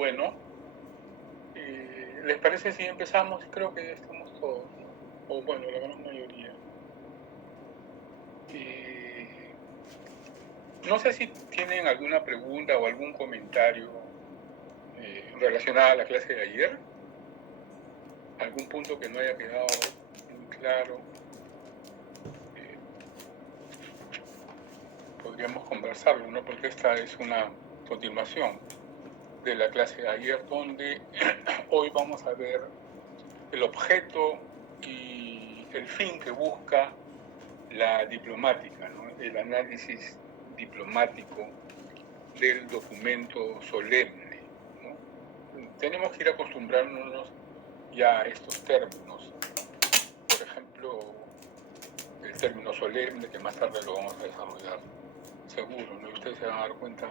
Bueno, ¿les parece si empezamos? Creo que estamos todos, ¿no? O bueno, la gran mayoría. No sé si tienen alguna pregunta o algún comentario relacionado a la clase de ayer. ¿Algún punto que no haya quedado muy claro? Podríamos conversarlo, ¿no? Porque esta es una continuación de la clase de ayer, donde hoy vamos a ver el objeto y el fin que busca la diplomática, ¿no? El análisis diplomático del documento solemne, ¿no? Tenemos que ir acostumbrándonos ya a estos términos. Por ejemplo, el término solemne, que más tarde lo vamos a desarrollar seguro, ¿no? Y ustedes se van a dar cuenta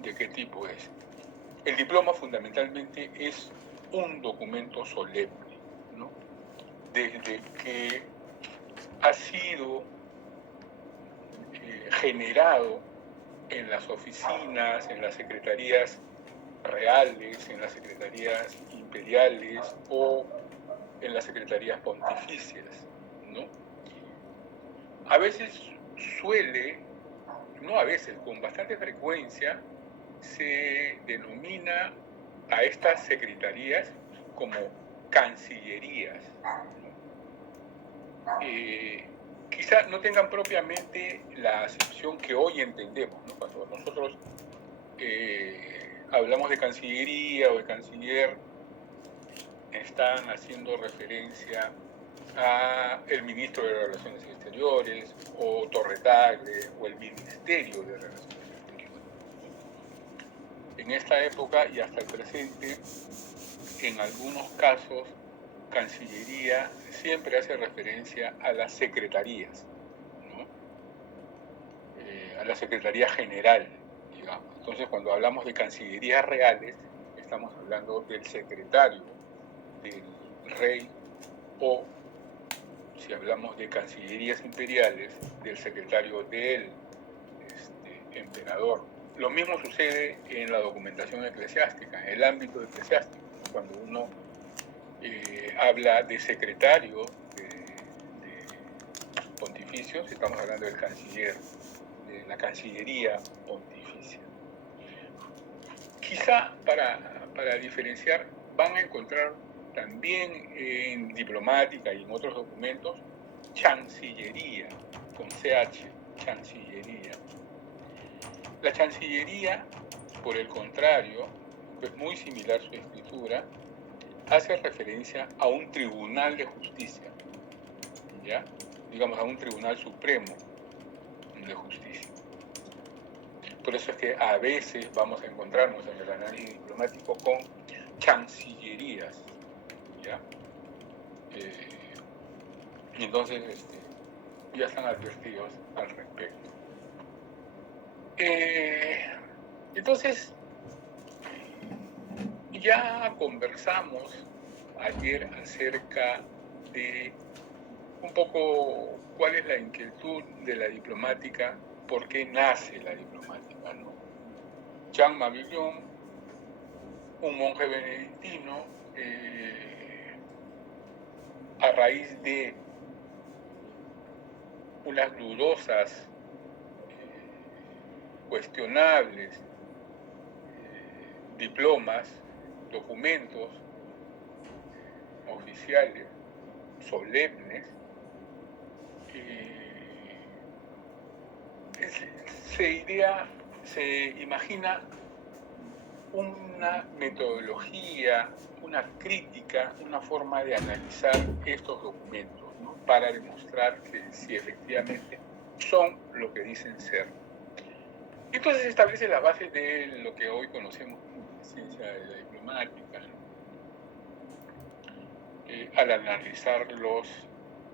de qué tipo es. El diploma fundamentalmente es un documento solemne, ¿no? Desde que ha sido generado en las oficinas, en las secretarías reales, en las secretarías imperiales o en las secretarías pontificias, ¿no? A veces con bastante frecuencia se denomina a estas secretarías como cancillerías, ¿no? Quizá no tengan propiamente la acepción que hoy entendemos, ¿no? Cuando nosotros hablamos de cancillería o de canciller, están haciendo referencia a el ministro de Relaciones Exteriores o Torre Tagle o el Ministerio de Relaciones Exteriores. En esta época y hasta el presente, en algunos casos, Cancillería siempre hace referencia a las secretarías, ¿no? A la Secretaría General, digamos. Entonces, cuando hablamos de cancillerías reales, estamos hablando del secretario del rey, o si hablamos de cancillerías imperiales, del secretario del emperador. Lo mismo sucede en la documentación eclesiástica, en el ámbito eclesiástico, cuando uno habla de secretario de pontificios, estamos hablando del canciller, de la cancillería pontificia. Quizá para diferenciar, van a encontrar también en diplomática y en otros documentos chancillería, con CH, chancillería. La chancillería, por el contrario, es muy similar su escritura, hace referencia a un tribunal de justicia, ¿ya? Digamos, a un tribunal supremo de justicia. Por eso es que a veces vamos a encontrarnos en el análisis diplomático con chancillerías, ¿ya? Y entonces ya están advertidos al respecto. Entonces, ya conversamos ayer acerca de un poco cuál es la inquietud de la diplomática, por qué nace la diplomática, ¿no? Jean Mabillon, un monje benedictino, a raíz de unas dudosas, cuestionables diplomas, documentos oficiales, solemnes, se imagina una metodología, una crítica, una forma de analizar estos documentos, ¿no? Para demostrar que si efectivamente son lo que dicen ser. Entonces se establece la base de lo que hoy conocemos como la ciencia de la diplomática, ¿no? Al analizar los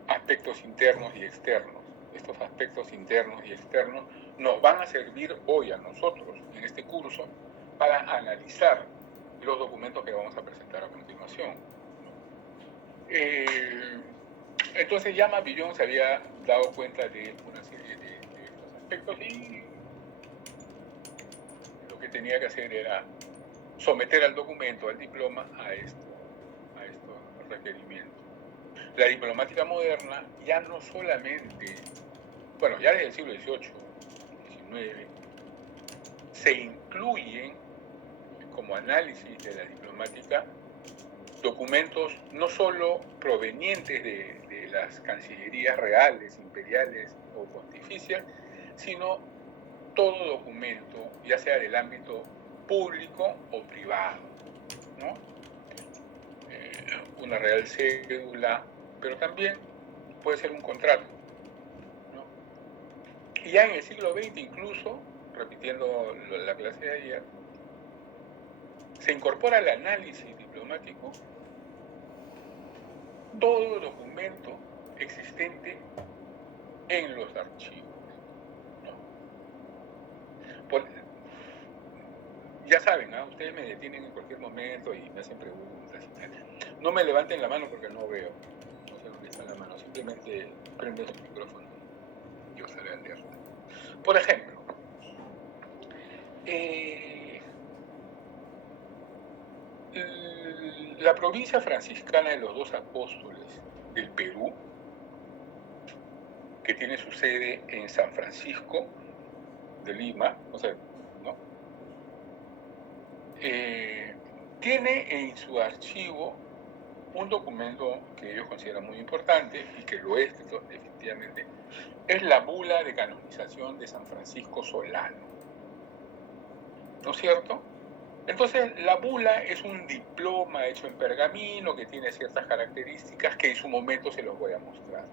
aspectos internos y externos. Estos aspectos internos y externos nos van a servir hoy a nosotros en este curso para analizar los documentos que vamos a presentar a continuación. Entonces ya Mabillon se había dado cuenta de una serie de estos aspectos y lo que tenía que hacer era someter al documento, al diploma, a estos requerimientos. La diplomática moderna ya no solamente, bueno, ya desde el siglo XVIII, XIX, se incluyen como análisis de la diplomática documentos no solo provenientes de las cancillerías reales, imperiales o pontificias, sino todo documento, ya sea del ámbito público o privado, ¿no? Una real cédula, pero también puede ser un contrato, ¿no? Y ya en el siglo XX incluso, repitiendo la clase de ayer, se incorpora al análisis diplomático todo documento existente en los archivos, ¿no? Ya saben, ¿no? Ustedes me detienen en cualquier momento y me hacen preguntas y tal. No me levanten la mano porque no veo. No sé dónde está la mano. Simplemente prende su micrófono y yo estaré alerta. Por ejemplo, la provincia franciscana de los Dos Apóstoles del Perú, que tiene su sede en San Francisco de Lima, o sea, ¿no? Tiene en su archivo un documento que ellos consideran muy importante y que lo es definitivamente, es la bula de canonización de San Francisco Solano, ¿no es cierto? Entonces, la bula es un diploma hecho en pergamino que tiene ciertas características que en su momento se los voy a mostrar.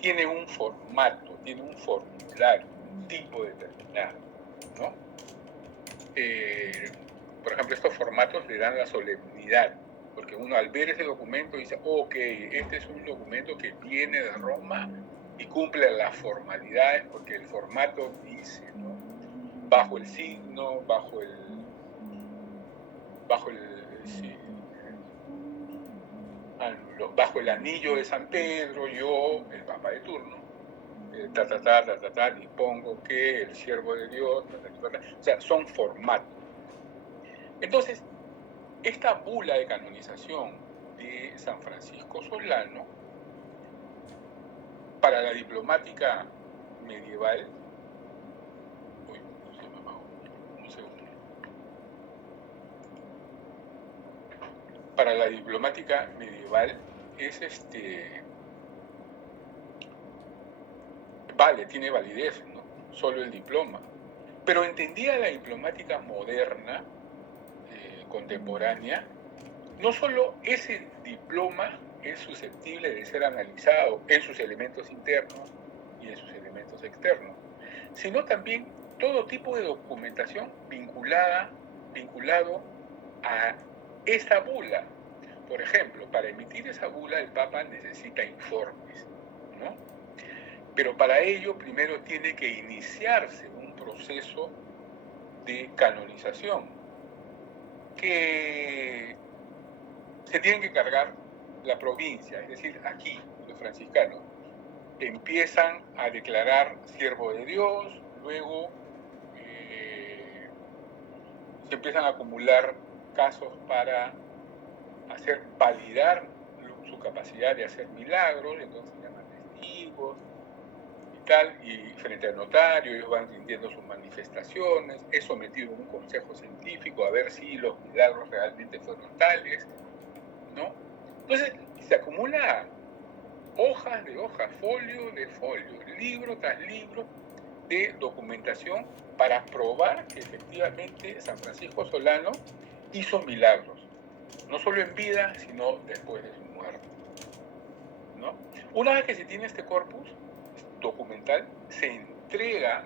Tiene un formato, tiene un formulario, un tipo determinado, ¿no? Por ejemplo, estos formatos le dan la solemnidad, porque uno al ver ese documento dice, ok, este es un documento que viene de Roma y cumple las formalidades, porque el formato dice, ¿no? Bajo el signo, bajo el anillo de San Pedro, yo, el Papa de turno, dispongo que el siervo de Dios, o sea, son formatos. Entonces, esta bula de canonización de San Francisco Solano, para la diplomática medieval, para la diplomática medieval es tiene validez, ¿no? Solo el diploma. Pero entendida la diplomática moderna, contemporánea, no solo ese diploma es susceptible de ser analizado en sus elementos internos y en sus elementos externos, sino también todo tipo de documentación vinculado a esa bula. Por ejemplo, para emitir esa bula el Papa necesita informes, ¿no? Pero para ello primero tiene que iniciarse un proceso de canonización que se tienen que cargar la provincia, es decir, aquí los franciscanos empiezan a declarar siervo de Dios, luego se empiezan a acumular casos para hacer validar su capacidad de hacer milagros, entonces se llaman testigos y tal, y frente al notario ellos van rindiendo sus manifestaciones, es sometido a un consejo científico a ver si los milagros realmente fueron tales, ¿no? Entonces se acumula hojas de hojas, folio de folio, libro tras libro de documentación para probar que efectivamente San Francisco Solano hizo milagros, no solo en vida, sino después de su muerte, ¿no? Una vez que se tiene este corpus documental, se entrega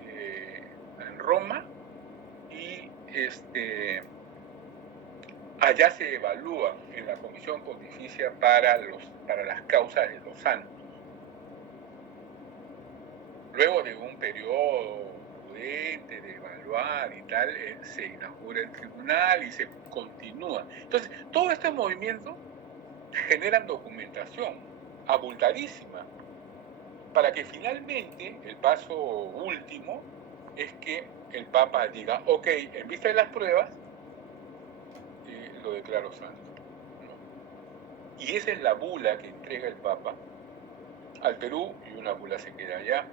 en Roma y allá se evalúa en la Comisión Pontificia para las causas de los santos. Luego de un periodo prudente de evaluar y tal, se inaugura el tribunal y se continúa. Entonces, todos estos movimientos generan documentación abultadísima para que finalmente el paso último es que el Papa diga, ok, en vista de las pruebas, lo declaro santo, ¿no? Y esa es la bula que entrega el Papa al Perú, y una bula se queda allá,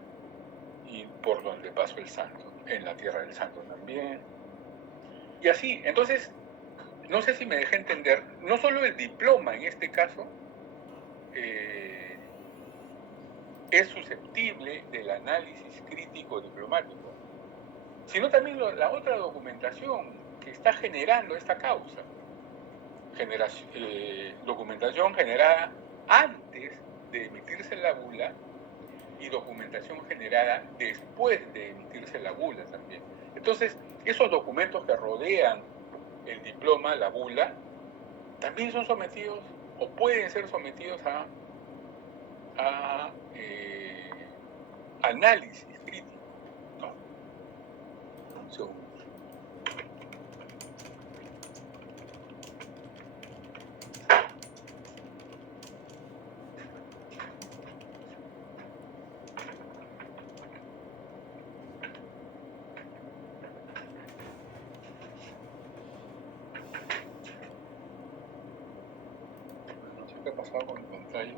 y por donde pasó el santo, en la tierra del santo también. Y así, entonces, no sé si me dejé entender, no solo el diploma en este caso es susceptible del análisis crítico diplomático, sino también la otra documentación que está generando esta causa. Documentación generada antes de emitirse la bula y documentación generada después de emitirse la bula también. Entonces, esos documentos que rodean el diploma, la bula, también son sometidos o pueden ser sometidos a análisis crítico, ¿no? No sé qué ha pasado con mi pantalla.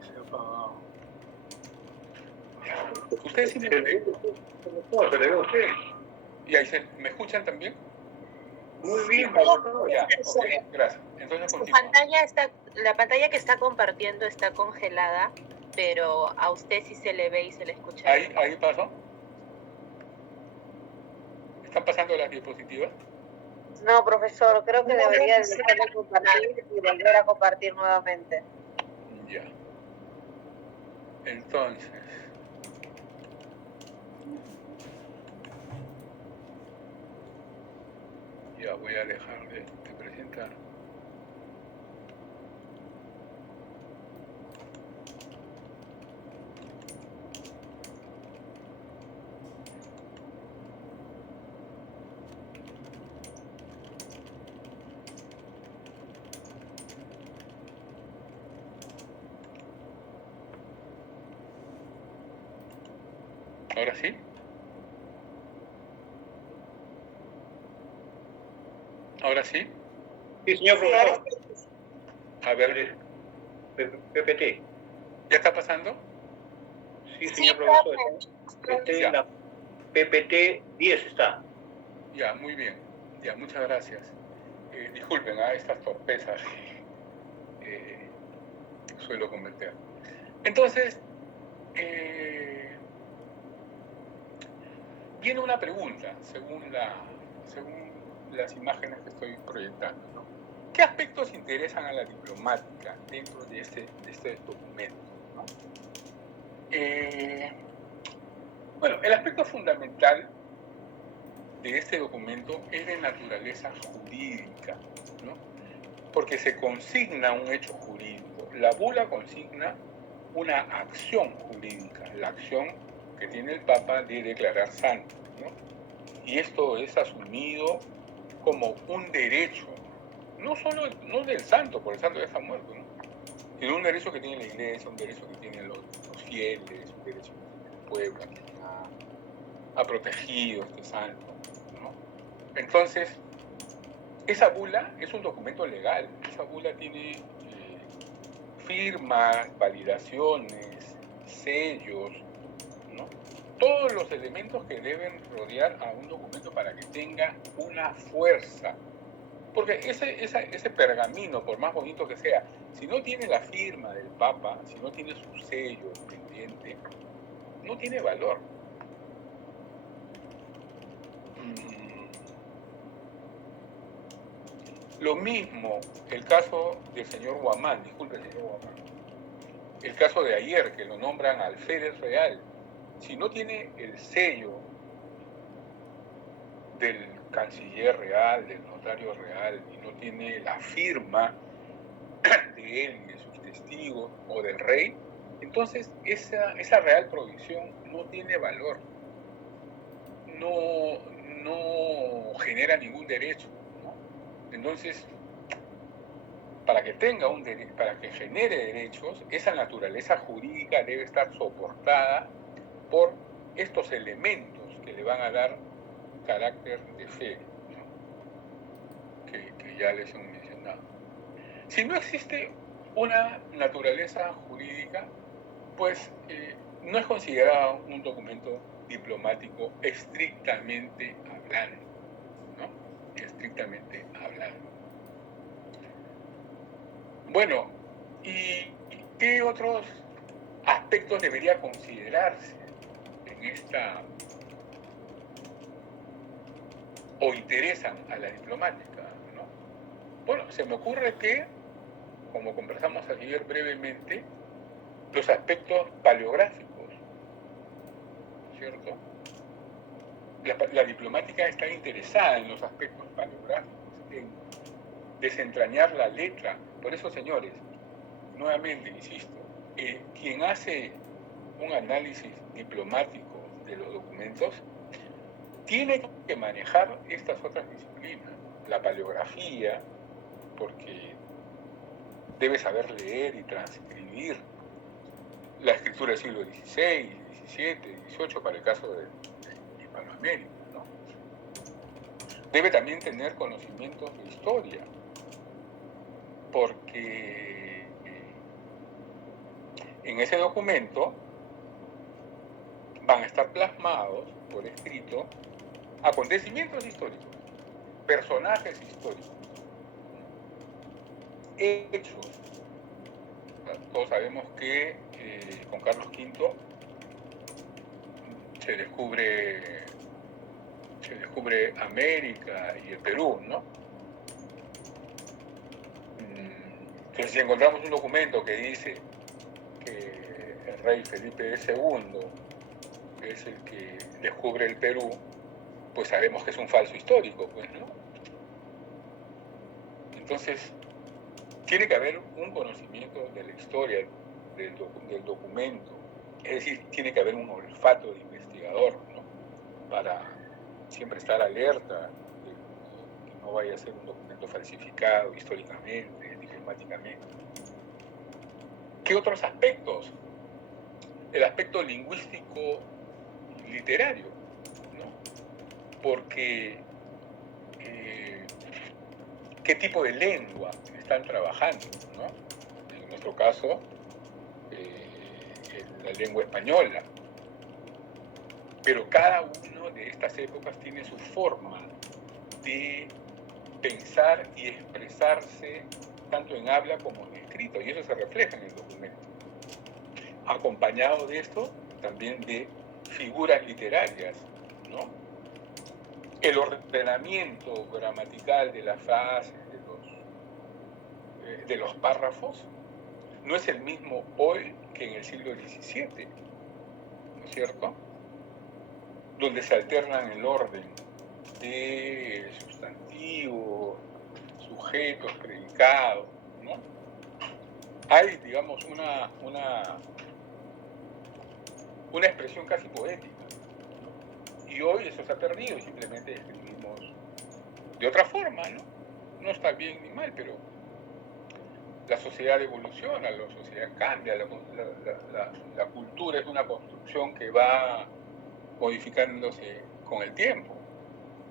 Se ha apagado. Ustedes sí me ven. ¿Y ahí me escuchan también? Muy bien, ya, okay, gracias. Entonces la pantalla que está compartiendo está congelada, pero a usted sí se le ve y se le escucha. Ahí pasó. ¿Están pasando las diapositivas? No, profesor, creo que debería dejar de compartir y volver a compartir nuevamente. Ya. Entonces, ya voy a dejar de presentar. ¿Ahora sí? ¿Ahora sí? Sí, señor profesor. A ver, PPT. ¿ya está pasando? Sí, señor profesor. En la PPT 10 está. Ya, muy bien. Ya, muchas gracias. Disculpen estas torpezas que suelo cometer. Entonces, viene una pregunta, según las imágenes que estoy proyectando, ¿no? ¿Qué aspectos interesan a la diplomática dentro de este documento, ¿no? Bueno, el aspecto fundamental de este documento es de naturaleza jurídica, ¿no? Porque se consigna un hecho jurídico. La bula consigna una acción jurídica, la acción que tiene el Papa de declarar santo, ¿no? Y esto es asumido como un derecho, no del santo, porque el santo ya está muerto, ¿no? Sino un derecho que tiene la Iglesia, un derecho que tienen los fieles, un derecho que tiene el pueblo, que ha protegido este santo, ¿no? Entonces, esa bula es un documento legal. Esa bula tiene firmas, validaciones, sellos, ¿no? Todos los elementos que deben rodear a un documento para que tenga una fuerza. Porque ese pergamino, por más bonito que sea, si no tiene la firma del Papa, si no tiene su sello pendiente, no tiene valor. Lo mismo el caso del señor Guamán, disculpe, señor Guamán. El caso de ayer, que lo nombran alférez real. Si no tiene el sello del canciller real, del notario real, y no tiene la firma de él y de sus testigos o del rey, entonces esa real provisión no tiene valor, no genera ningún derecho, ¿no? Entonces, para que genere derechos, esa naturaleza jurídica debe estar soportada por estos elementos que le van a dar carácter de fe, ¿no? que ya les hemos mencionado. Si no existe una naturaleza jurídica, pues no es considerado un documento diplomático estrictamente hablando, ¿no? Estrictamente hablando. Bueno, ¿y qué otros aspectos debería considerarse en esta o interesan a la diplomática, ¿no? Bueno, se me ocurre que, como conversamos ayer brevemente, los aspectos paleográficos, ¿cierto? La diplomática está interesada en los aspectos paleográficos, en desentrañar la letra. Por eso, señores, nuevamente insisto, quien hace un análisis diplomático de los documentos tiene que manejar estas otras disciplinas, la paleografía, porque debe saber leer y transcribir la escritura del siglo XVI, XVII, XVIII, para el caso de Hispanoamérica, ¿no? Debe también tener conocimientos de historia, porque en ese documento van a estar plasmados por escrito acontecimientos históricos, personajes históricos, hechos. Todos sabemos que con Carlos V se descubre América y el Perú, ¿no? Entonces, si encontramos un documento que dice que el rey Felipe II es el que descubre el Perú, pues sabemos que es un falso histórico, pues, ¿no? Entonces, tiene que haber un conocimiento de la historia del documento, es decir, tiene que haber un olfato de investigador, ¿no? Para siempre estar alerta de que no vaya a ser un documento falsificado históricamente, diplomáticamente. ¿Qué otros aspectos? El aspecto lingüístico literario, ¿no? Porque qué tipo de lengua están trabajando, ¿no? En nuestro caso, la lengua española. Pero cada una de estas épocas tiene su forma de pensar y expresarse tanto en habla como en escrito, y eso se refleja en el documento. Acompañado de esto, también de figuras literarias, ¿no? El ordenamiento gramatical de las frases, de los párrafos, no es el mismo hoy que en el siglo XVII, ¿no es cierto? Donde se alternan el orden de sustantivos, sujetos, predicados, ¿no? Hay, digamos, una expresión casi poética. Y hoy eso se ha perdido y simplemente escribimos de otra forma, ¿no? No está bien ni mal, pero la sociedad evoluciona, la sociedad cambia, la cultura es una construcción que va modificándose con el tiempo.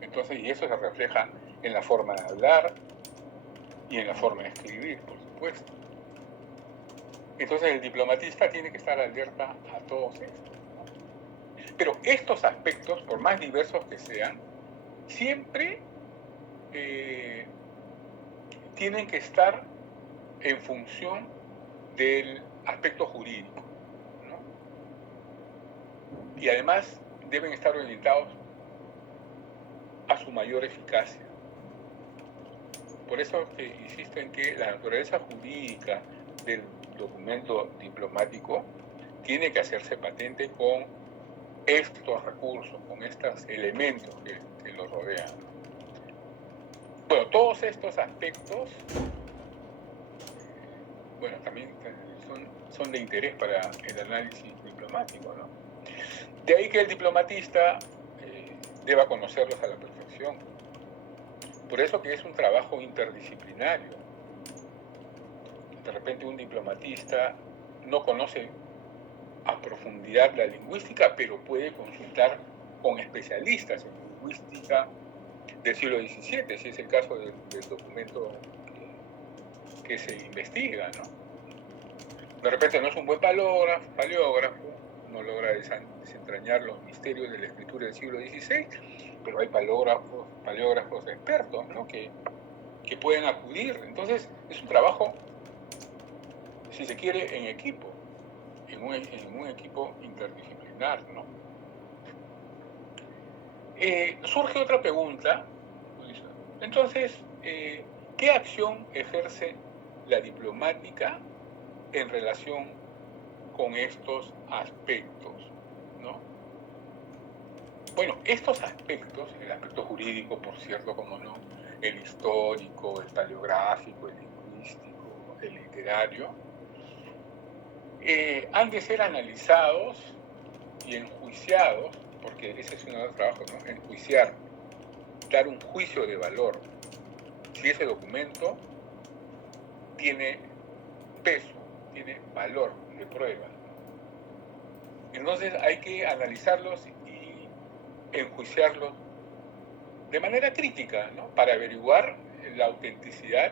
Entonces, y eso se refleja en la forma de hablar y en la forma de escribir, por supuesto. Entonces, el diplomatista tiene que estar alerta a todos estos, ¿no? Pero estos aspectos, por más diversos que sean, siempre tienen que estar en función del aspecto jurídico, ¿no? Y además deben estar orientados a su mayor eficacia. Por eso insisto en que la naturaleza jurídica del documento diplomático tiene que hacerse patente con estos recursos, con estos elementos que lo rodean. Bueno, todos estos aspectos, bueno, también son de interés para el análisis diplomático, ¿no? De ahí que el diplomatista deba conocerlos a la perfección. Por eso que es un trabajo interdisciplinario. De repente un diplomatista no conoce a profundidad la lingüística, pero puede consultar con especialistas en lingüística del siglo XVII, si es el caso del documento que se investiga, ¿no? De repente no es un buen paleógrafo, no logra desentrañar los misterios de la escritura del siglo XVI, pero hay paleógrafos expertos, ¿no? que pueden acudir. Entonces es un trabajo, si se quiere, en equipo, en un equipo interdisciplinar, ¿no? Surge otra pregunta, Luisa. Entonces, ¿qué acción ejerce la diplomática en relación con estos aspectos, ¿no? Bueno, estos aspectos, el aspecto jurídico, por cierto, como no, el histórico, el paleográfico, el lingüístico, el literario, han de ser analizados y enjuiciados, porque ese es uno de los trabajos, ¿no? Enjuiciar, dar un juicio de valor. Si ese documento tiene peso, tiene valor de prueba. Entonces hay que analizarlos y enjuiciarlos de manera crítica, ¿no? Para averiguar la autenticidad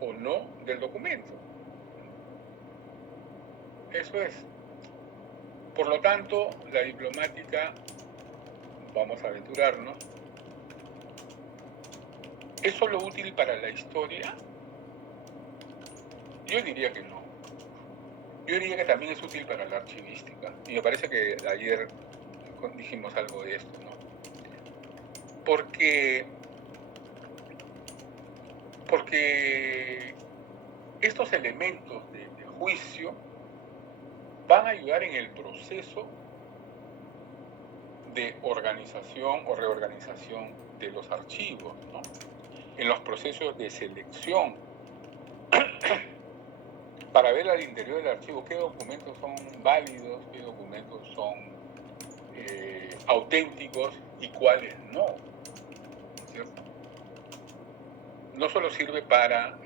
o no del documento. Eso es. Por lo tanto, la diplomática, vamos a aventurarnos, ¿es solo útil para la historia? Yo diría que no. Yo diría que también es útil para la archivística. Y me parece que ayer dijimos algo de esto, ¿no? Porque estos elementos de juicio van a ayudar en el proceso de organización o reorganización de los archivos, ¿no? En los procesos de selección, para ver al interior del archivo qué documentos son válidos, qué documentos son auténticos y cuáles no, ¿cierto? No solo sirve para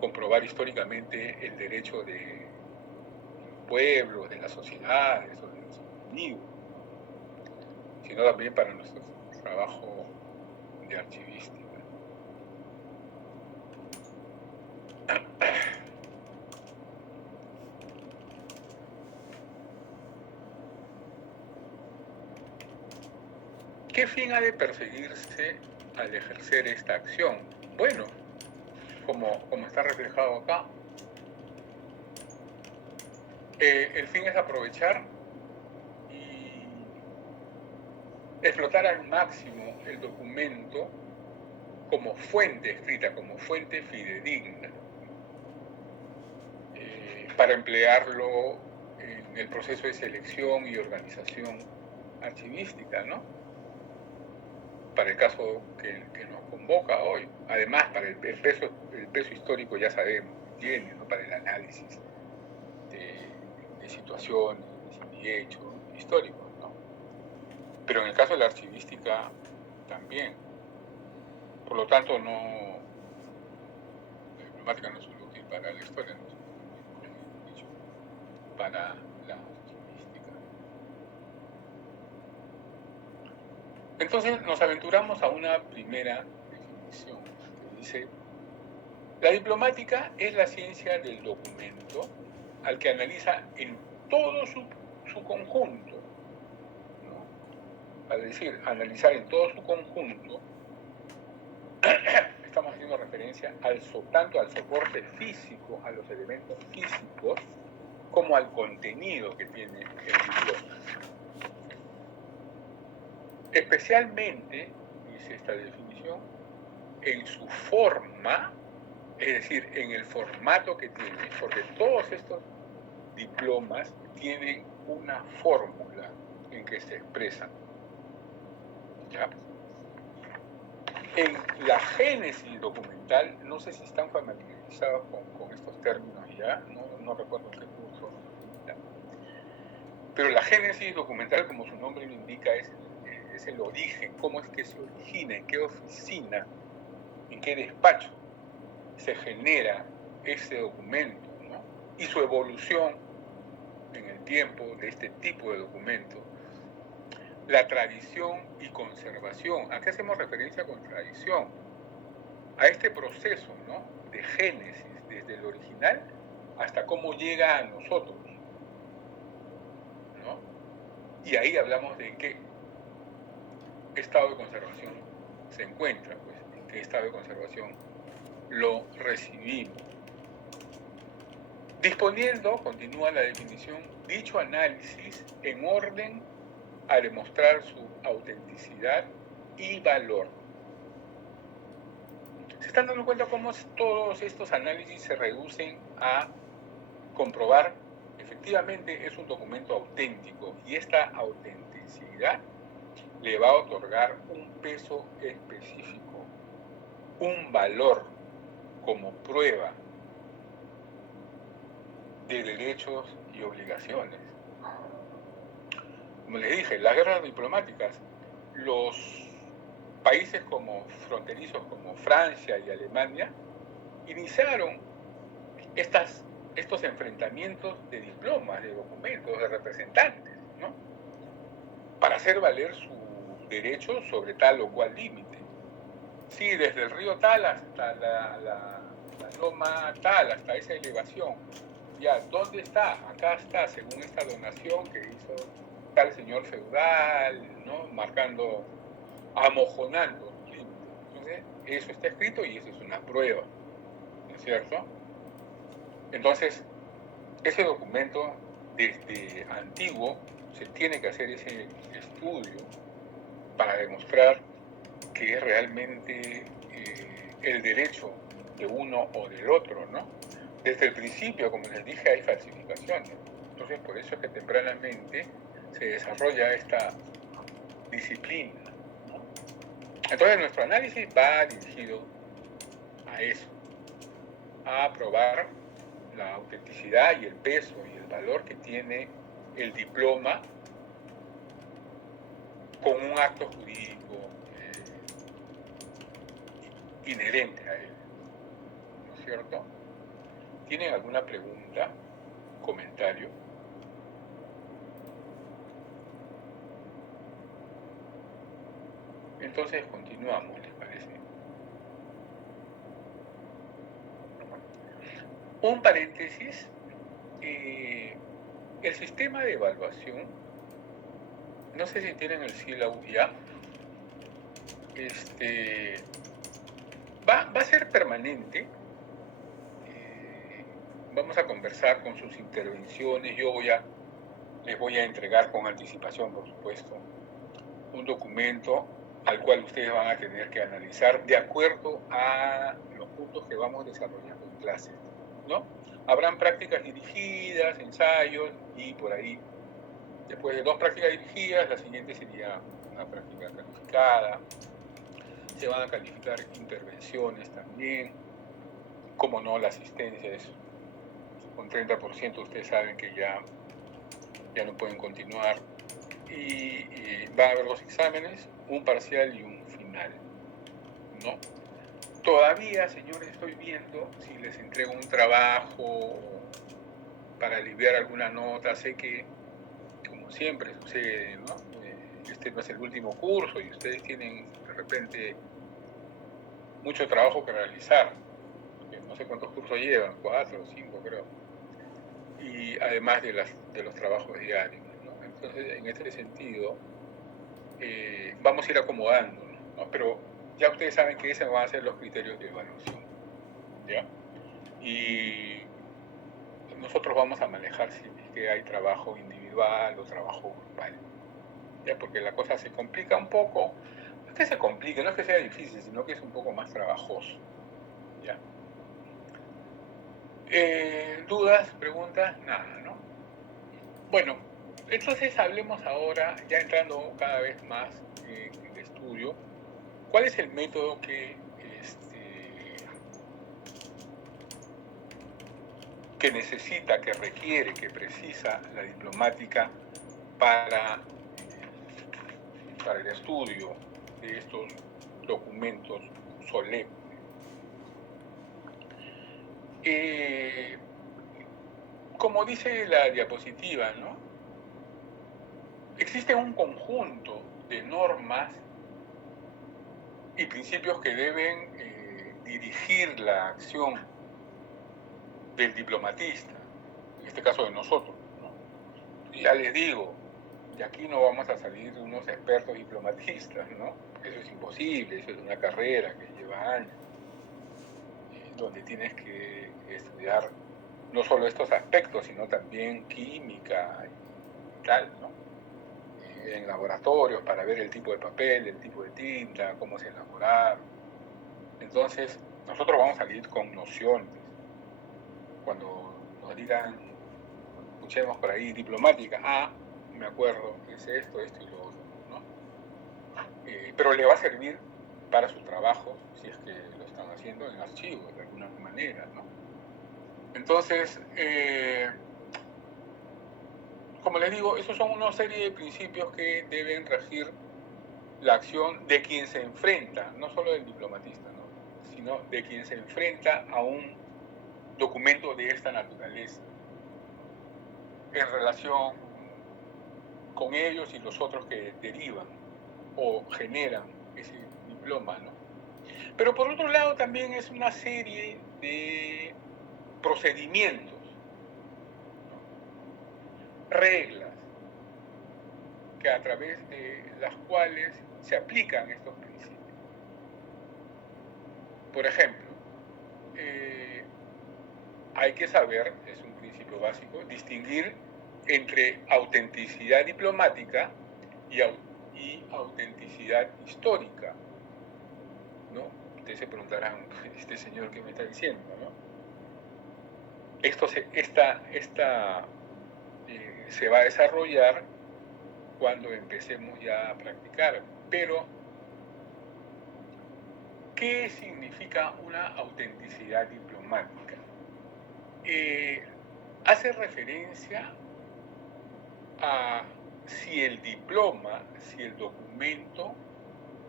comprobar históricamente el derecho de pueblos, de las sociedades o de los individuos, sino también para nuestro trabajo de archivística. ¿Qué fin ha de perseguirse al ejercer esta acción? Bueno, como está reflejado acá, el fin es aprovechar y explotar al máximo el documento como fuente escrita, como fuente fidedigna, para emplearlo en el proceso de selección y organización archivística, ¿no? Para el caso que nos convoca hoy. Además, para el peso histórico ya sabemos que tiene, ¿no? Para el análisis de situaciones y hechos históricos, ¿no? Pero en el caso de la archivística también. Por lo tanto, la diplomática no es útil para la historia, no es útil para la archivística. Entonces nos aventuramos a una primera definición que dice: la diplomática es la ciencia del documento al que analiza en todo su conjunto, ¿no? Al decir analizar en todo su conjunto, estamos haciendo referencia tanto al soporte físico, a los elementos físicos, como al contenido que tiene el diploma. Especialmente, dice esta definición, en su forma, es decir, en el formato que tiene, porque todos estos diplomas tienen una fórmula en que se expresan, ¿ya? En la génesis documental, no sé si están familiarizados con estos términos ya, no recuerdo qué curso, pero la génesis documental, como su nombre lo indica, es el origen, cómo es que se origina, en qué oficina, en qué despacho se genera ese documento, ¿no? Y su evolución en el tiempo de este tipo de documento. la tradición y conservación. ¿A qué hacemos referencia con tradición? A este proceso, ¿no?, de génesis, desde el original hasta cómo llega a nosotros, ¿no? Y ahí hablamos de qué estado de conservación se encuentra, pues, en qué estado de conservación lo recibimos. Disponiendo, continúa la definición, dicho análisis en orden a demostrar su autenticidad y valor. ¿Se están dando cuenta cómo todos estos análisis se reducen a comprobar efectivamente es un documento auténtico y esta autenticidad le va a otorgar un peso específico, un valor como prueba de derechos y obligaciones? Como les dije, las guerras diplomáticas, los países como fronterizos como Francia y Alemania iniciaron estos enfrentamientos de diplomas, de documentos, de representantes, ¿no?, para hacer valer su derecho sobre tal o cual límite. Sí, desde el río tal hasta la loma tal, hasta esa elevación. Ya, ¿dónde está? Acá está, según esta donación que hizo tal señor feudal, ¿no?, marcando, amojonando los límites. Entonces, eso está escrito y eso es una prueba, ¿no es cierto? Entonces, ese documento, desde antiguo, se tiene que hacer ese estudio para demostrar que es realmente el derecho de uno o del otro, ¿no? Desde el principio, como les dije, hay falsificaciones. Entonces, por eso es que tempranamente se desarrolla esta disciplina, ¿no? Entonces, nuestro análisis va dirigido a eso, a probar la autenticidad y el peso y el valor que tiene el diploma con un acto jurídico inherente a él, ¿no es cierto? ¿Tienen alguna pregunta, comentario? Entonces continuamos, ¿les parece? Un paréntesis, el sistema de evaluación, no sé si tienen el sílabo ya, va a ser permanente. Vamos a conversar con sus intervenciones. Les voy a entregar con anticipación, por supuesto, un documento al cual ustedes van a tener que analizar de acuerdo a los puntos que vamos desarrollando en clase, ¿no? Habrán prácticas dirigidas, ensayos, y por ahí, después de 2 prácticas dirigidas, la siguiente sería una práctica calificada. Se van a calificar intervenciones también, como no, la asistencia es con 30%, ustedes saben que ya no pueden continuar. Y va a haber 2 exámenes, un parcial y un final, ¿no? Todavía, señores, estoy viendo si les entrego un trabajo para aliviar alguna nota. Sé que, como siempre sucede, ¿no?, este no es el último curso y ustedes tienen de repente mucho trabajo que realizar. No sé cuántos cursos llevan, 4 o 5 creo. Y además de los trabajos diarios, ¿no? Entonces, en este sentido, vamos a ir acomodándonos, ¿no? Pero ya ustedes saben que esos van a ser los criterios de evaluación, ¿ya? Y nosotros vamos a manejar si es que hay trabajo individual o trabajo grupal, ¿ya? Porque la cosa se complica un poco. No es que se complique, no es que sea difícil, sino que es un poco más trabajoso, ¿ya? ¿Dudas, preguntas? Nada, ¿no? Bueno, entonces hablemos ahora, ya entrando cada vez más en el estudio, ¿cuál es el método que necesita, que requiere, que precisa la diplomática para el estudio de estos documentos solemnes? Como dice la diapositiva, ¿no?, existe un conjunto de normas y principios que deben dirigir la acción del diplomatista, en este caso de nosotros, ¿no? Y ya les digo, de aquí no vamos a salir unos expertos diplomatistas, ¿no? Eso es imposible, eso es una carrera que lleva años, donde tienes que estudiar no solo estos aspectos, sino también química y tal, ¿no? En laboratorios para ver el tipo de papel, el tipo de tinta, cómo se elaborar. Entonces, nosotros vamos a salir con nociones. Cuando nos digan, escuchemos por ahí diplomática, me acuerdo, es esto, esto y lo otro, ¿no? Pero le va a servir para su trabajo, si es que lo están haciendo en archivos de alguna manera, ¿no? Entonces, como les digo, esos son una serie de principios que deben regir la acción de quien se enfrenta, no solo del diplomatista, ¿no? Sino de quien se enfrenta a un documento de esta naturaleza en relación con ellos y los otros que derivan o generan ese diploma, ¿no? Pero por otro lado también es una serie de procedimientos, ¿no? Reglas que a través de las cuales se aplican estos principios. Por ejemplo, hay que saber, es un principio básico, distinguir entre autenticidad diplomática y autenticidad histórica, ¿no? Ustedes se preguntarán, este señor, ¿qué me está diciendo, no? Esto se va a desarrollar cuando empecemos ya a practicar, pero ¿qué significa una autenticidad diplomática? Hace referencia a si el diploma, si el documento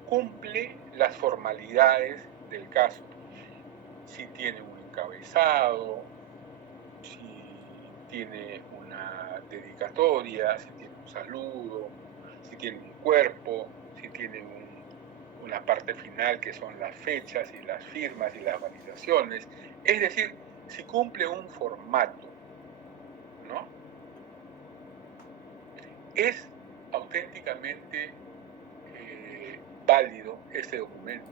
cumple las formalidades del caso, si tiene un encabezado, si tiene una dedicatoria, si tiene un saludo, si tiene un cuerpo, si tiene una parte final que son las fechas y las firmas y las validaciones, es decir, si cumple un formato, ¿no? Es auténticamente válido este documento,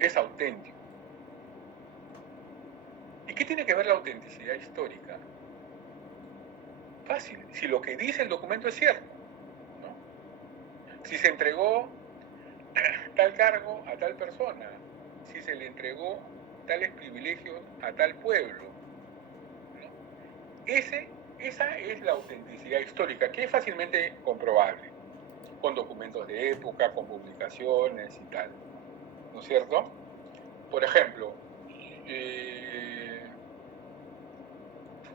es auténtico. ¿Y qué tiene que ver la autenticidad histórica? Fácil, si lo que dice el documento es cierto, ¿no? Si se entregó tal cargo a tal persona, si se le entregó tales privilegios a tal pueblo, ¿no? Esa es la autenticidad histórica, que es fácilmente comprobable, con documentos de época, con publicaciones y tal, ¿no es cierto? Por ejemplo,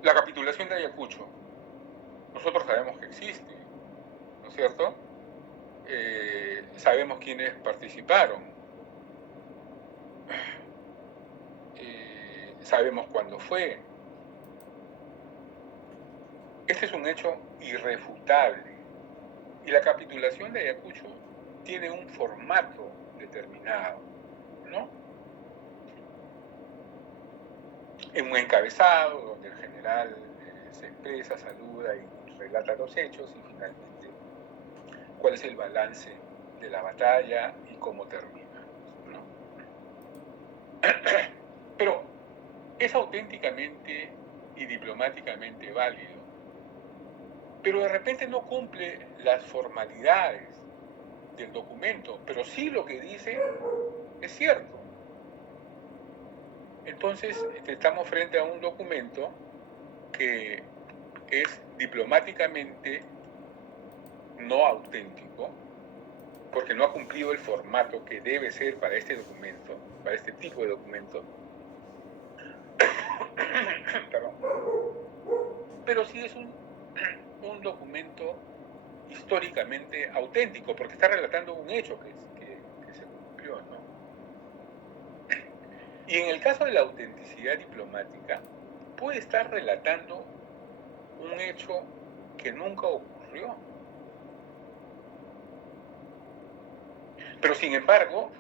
la capitulación de Ayacucho, nosotros sabemos que existe, ¿no es cierto? Sabemos quiénes participaron, sabemos cuándo fue. Este es un hecho irrefutable. Y la capitulación de Ayacucho tiene un formato determinado, ¿no? En un encabezado, donde el general se expresa, saluda y relata los hechos, y finalmente cuál es el balance de la batalla y cómo termina, ¿no? Pero es auténticamente y diplomáticamente válido, pero de repente no cumple las formalidades del documento, pero sí lo que dice es cierto. Entonces estamos frente a un documento que es diplomáticamente no auténtico, porque no ha cumplido el formato que debe ser para este documento, para este tipo de documento. Perdón. Pero sí es un documento históricamente auténtico, porque está relatando un hecho que se cumplió, ¿no? Y en el caso de la autenticidad diplomática, puede estar relatando un hecho que nunca ocurrió. Pero sin embargo,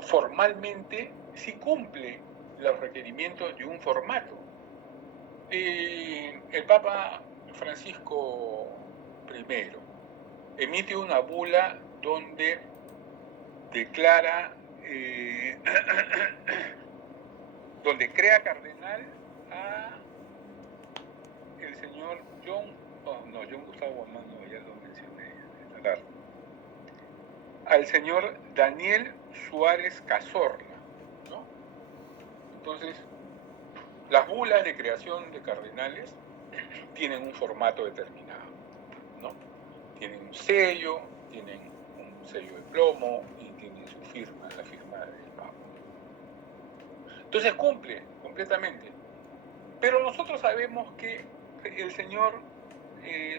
formalmente sí cumple los requerimientos de un formato. El Papa Francisco I emite una bula donde declara, donde crea cardenal a el señor John Gustavo, no, ya lo mencioné, al señor Daniel Suárez Cazorla, ¿no? Entonces, las bulas de creación de cardenales tienen un formato determinado, ¿no? Tienen un sello de plomo y tienen su firma, la firma del Papa. Entonces cumple completamente. Pero nosotros sabemos que el señor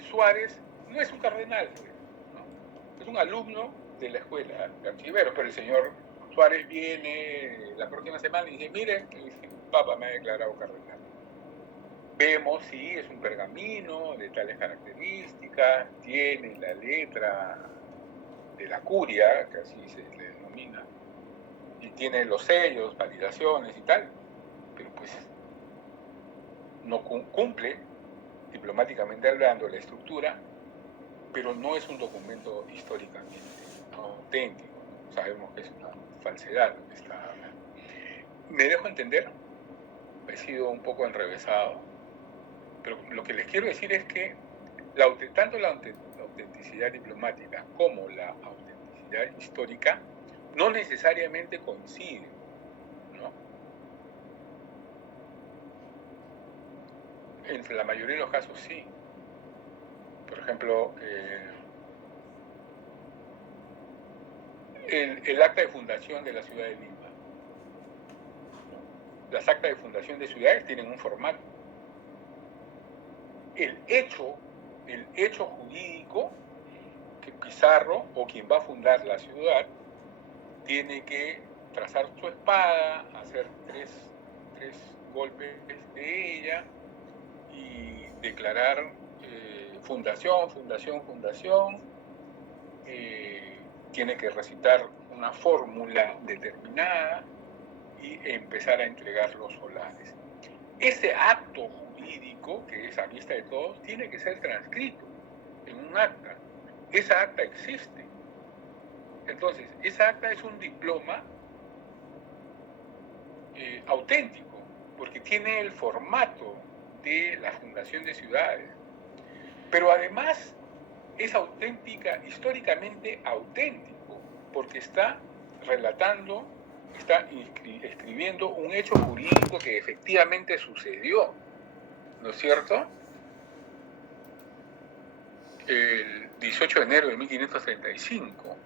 Suárez no es un cardenal, ¿no? Es un alumno de la escuela de archiveros, pero el señor Suárez viene la próxima semana y dice, miren, el Papa me ha declarado cardenal. Vemos si es un pergamino de tales características, tiene la letra de la curia, que así se le denomina, y tiene los sellos, validaciones y tal, pero pues no cumple, diplomáticamente hablando, la estructura, pero no es un documento históricamente auténtico. Sabemos que es una falsedad lo que está hablando. ¿Me dejo entender? He sido un poco enrevesado, pero lo que les quiero decir es que tanto la autenticidad diplomática como la autenticidad histórica no necesariamente coinciden, ¿no? En la mayoría de los casos sí. Por ejemplo, el acta de fundación de la ciudad de Lima. Las actas de fundación de ciudades tienen un formato. El hecho jurídico que Pizarro o quien va a fundar la ciudad tiene que trazar su espada, hacer tres golpes de ella y declarar fundación, tiene que recitar una fórmula determinada y empezar a entregar los solares. Ese acto jurídico, que es a vista de todos, tiene que ser transcrito en un acta. Esa acta existe. Entonces, esa acta es un diploma auténtico, porque tiene el formato de la fundación de ciudades. Pero además es históricamente auténtico, porque está relatando, está escribiendo un hecho jurídico que efectivamente sucedió, ¿no es cierto? El 18 de enero de 1535,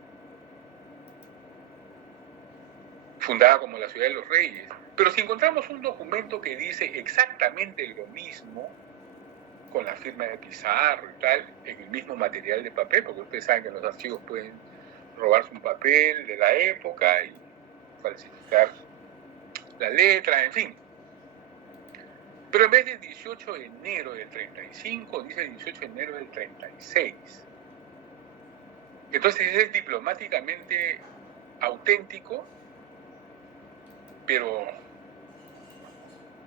fundada como la Ciudad de los Reyes. Pero si encontramos un documento que dice exactamente lo mismo, con la firma de Pizarro y tal, en el mismo material de papel, porque ustedes saben que los archivos pueden robarse un papel de la época y falsificar la letra, en fin. Pero en vez de 18 de enero del 35, dice 18 de enero del 36. Entonces es diplomáticamente auténtico, pero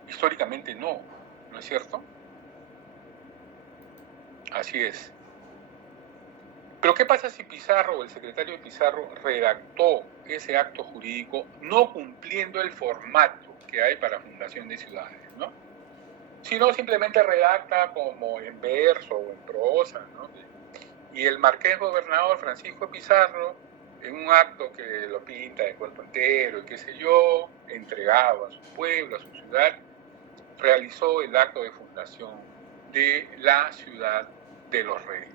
históricamente no, ¿no es cierto? Así es. Pero ¿qué pasa si Pizarro o el secretario de Pizarro redactó ese acto jurídico no cumpliendo el formato que hay para fundación de ciudades, ¿no? Sino simplemente redacta como en verso o en prosa, ¿no? Y el marqués gobernador Francisco Pizarro, en un acto que lo pinta de cuerpo entero y qué sé yo, entregado a su pueblo, a su ciudad, realizó el acto de fundación de la ciudad de los Reyes.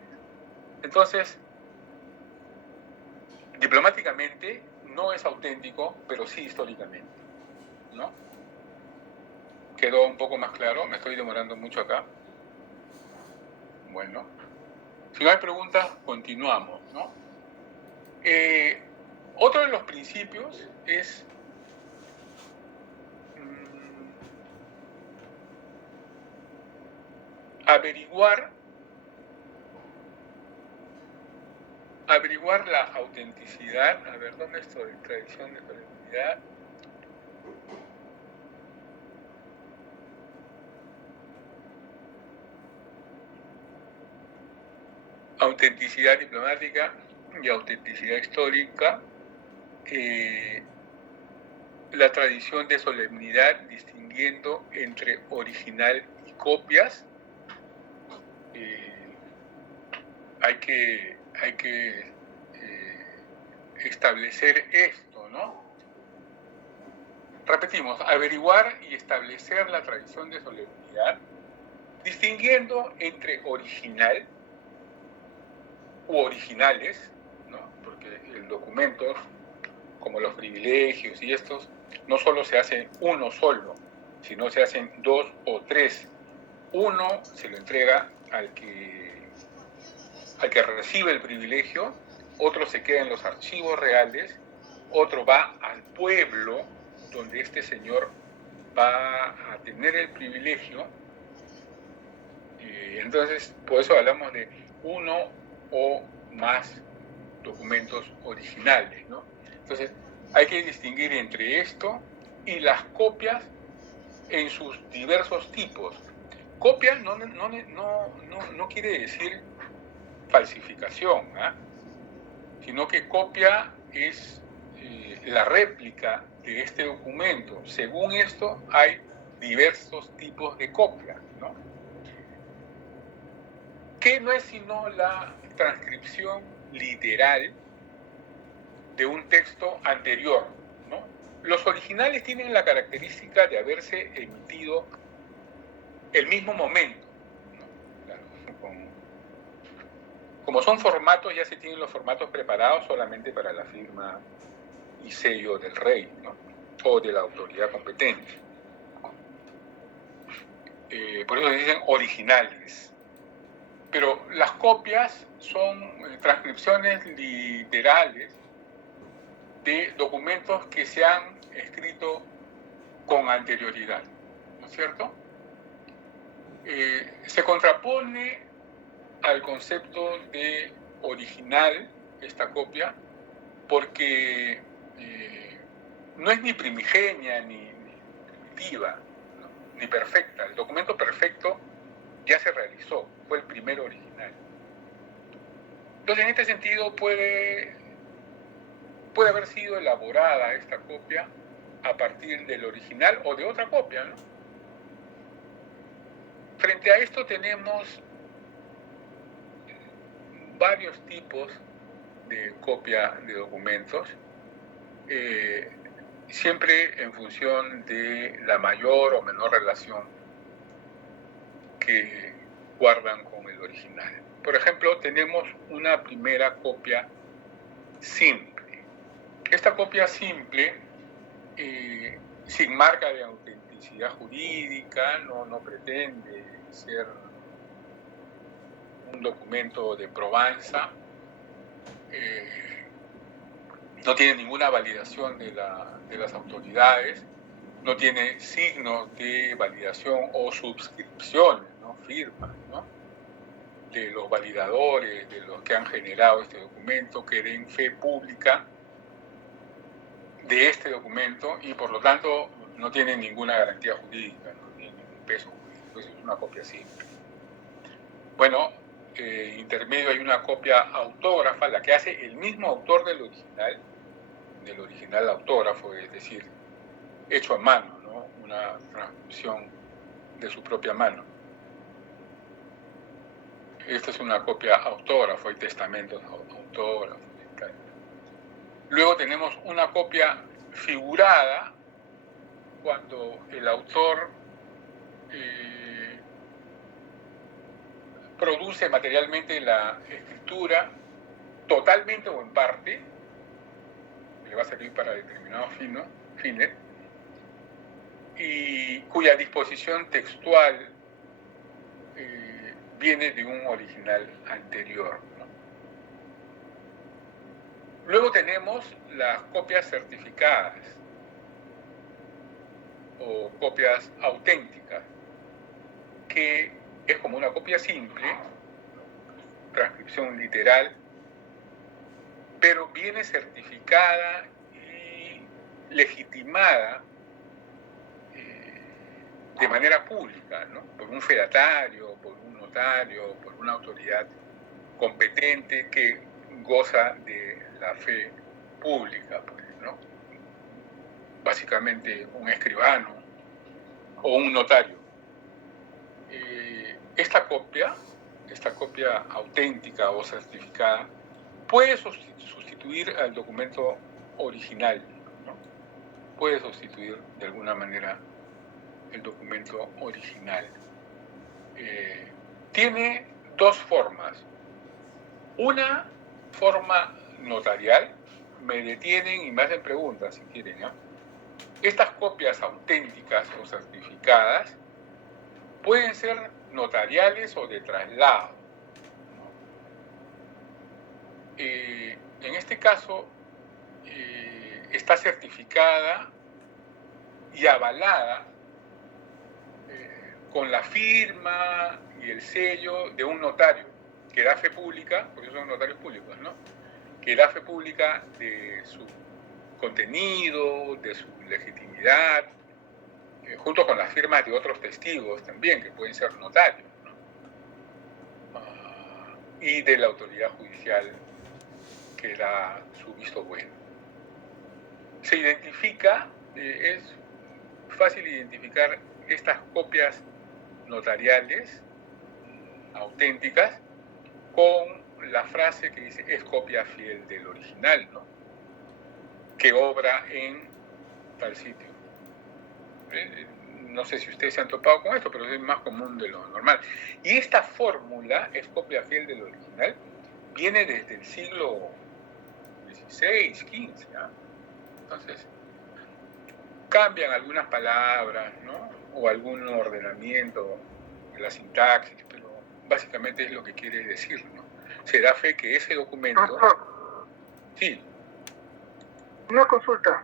Entonces, diplomáticamente no es auténtico, pero sí históricamente, ¿no? ¿Quedó un poco más claro? Me estoy demorando mucho acá. Bueno, si no hay preguntas, continuamos, ¿no? Otro de los principios es averiguar averiguar la autenticidad. A ver, ¿dónde estoy? Tradición de solemnidad. Autenticidad diplomática y autenticidad histórica. La tradición de solemnidad, distinguiendo entre original y copias. Hay que establecer esto, ¿no? Repetimos, averiguar y establecer la tradición de solemnidad, distinguiendo entre original u originales, ¿no? Porque el documento, como los privilegios y estos, no solo se hace uno solo, sino se hacen 2 o 3. Uno se lo entrega al que recibe el privilegio, otro se queda en los archivos reales, otro va al pueblo donde este señor va a tener el privilegio. Entonces, por eso hablamos de uno o más documentos originales, ¿no? Entonces, hay que distinguir entre esto y las copias en sus diversos tipos. Copia no quiere decir falsificación, ¿eh? Sino que copia es la réplica de este documento. Según esto, hay diversos tipos de copia, ¿no? Que no es sino la transcripción literal de un texto anterior, ¿no? Los originales tienen la característica de haberse emitido el mismo momento, ¿no? Claro, como son formatos, ya se tienen los formatos preparados solamente para la firma y sello del rey, ¿no? O de la autoridad competente. Por eso se dicen originales. Pero las copias son transcripciones literales de documentos que se han escrito con anterioridad, ¿no es cierto? Se contrapone al concepto de original, esta copia, porque no es ni primigenia, ni primitiva, ¿no? Ni perfecta. El documento perfecto ya se realizó, fue el primero original. Entonces, en este sentido, puede haber sido elaborada esta copia a partir del original o de otra copia, ¿no? Frente a esto tenemos varios tipos de copia de documentos, siempre en función de la mayor o menor relación que guardan con el original. Por ejemplo, tenemos una primera copia simple. Esta copia simple, sin marca de autenticidad jurídica, no pretende ser un documento de probanza, no tiene ninguna validación de las autoridades, no tiene signos de validación o suscripciones, ¿no? Firmas, ¿no? De los validadores, de los que han generado este documento, que den fe pública de este documento y por lo tanto no tiene ninguna garantía jurídica, no tiene ningún peso jurídico. Entonces es una copia simple. Bueno, intermedio hay una copia autógrafa, la que hace el mismo autor del original autógrafo, es decir, hecho a mano, ¿no? Una transcripción de su propia mano. Esta es una copia autógrafo, hay testamentos autógrafos. Luego tenemos una copia figurada, cuando el autor produce materialmente la escritura, totalmente o en parte, que va a servir para determinados fines, y cuya disposición textual viene de un original anterior, ¿no? Luego tenemos las copias certificadas o copias auténticas, que es como una copia simple, transcripción literal pero viene certificada y legitimada de manera pública, ¿no? Por un fedatario, por un notario, por una autoridad competente que goza de la fe pública, pues, ¿no? Básicamente un escribano o un notario. Esta copia auténtica o certificada puede sustituir al documento original, ¿no? Puede sustituir de alguna manera el documento original. Tiene dos formas. Una forma notarial, me detienen y me hacen preguntas si quieren, ¿no? Estas copias auténticas o certificadas pueden ser notariales o de traslado, ¿no? En este caso, está certificada y avalada con la firma y el sello de un notario que da fe pública, porque son notarios públicos, ¿no? Que da fe pública de su contenido, de su legitimidad, junto con las firmas de otros testigos también, que pueden ser notarios, ¿no? Y de la autoridad judicial que da su visto bueno. Se identifica, es fácil identificar estas copias notariales auténticas con la frase que dice es copia fiel del original, ¿no? Que obra en tal sitio. No sé si ustedes se han topado con esto, pero es más común de lo normal. Y esta fórmula, es copia fiel del original, viene desde el siglo XVI, XV, ¿no? Entonces, cambian algunas palabras, ¿no? O algún ordenamiento de la sintaxis, pero básicamente es lo que quiere decir, ¿no? Se da fe que ese documento... Sí. Una consulta.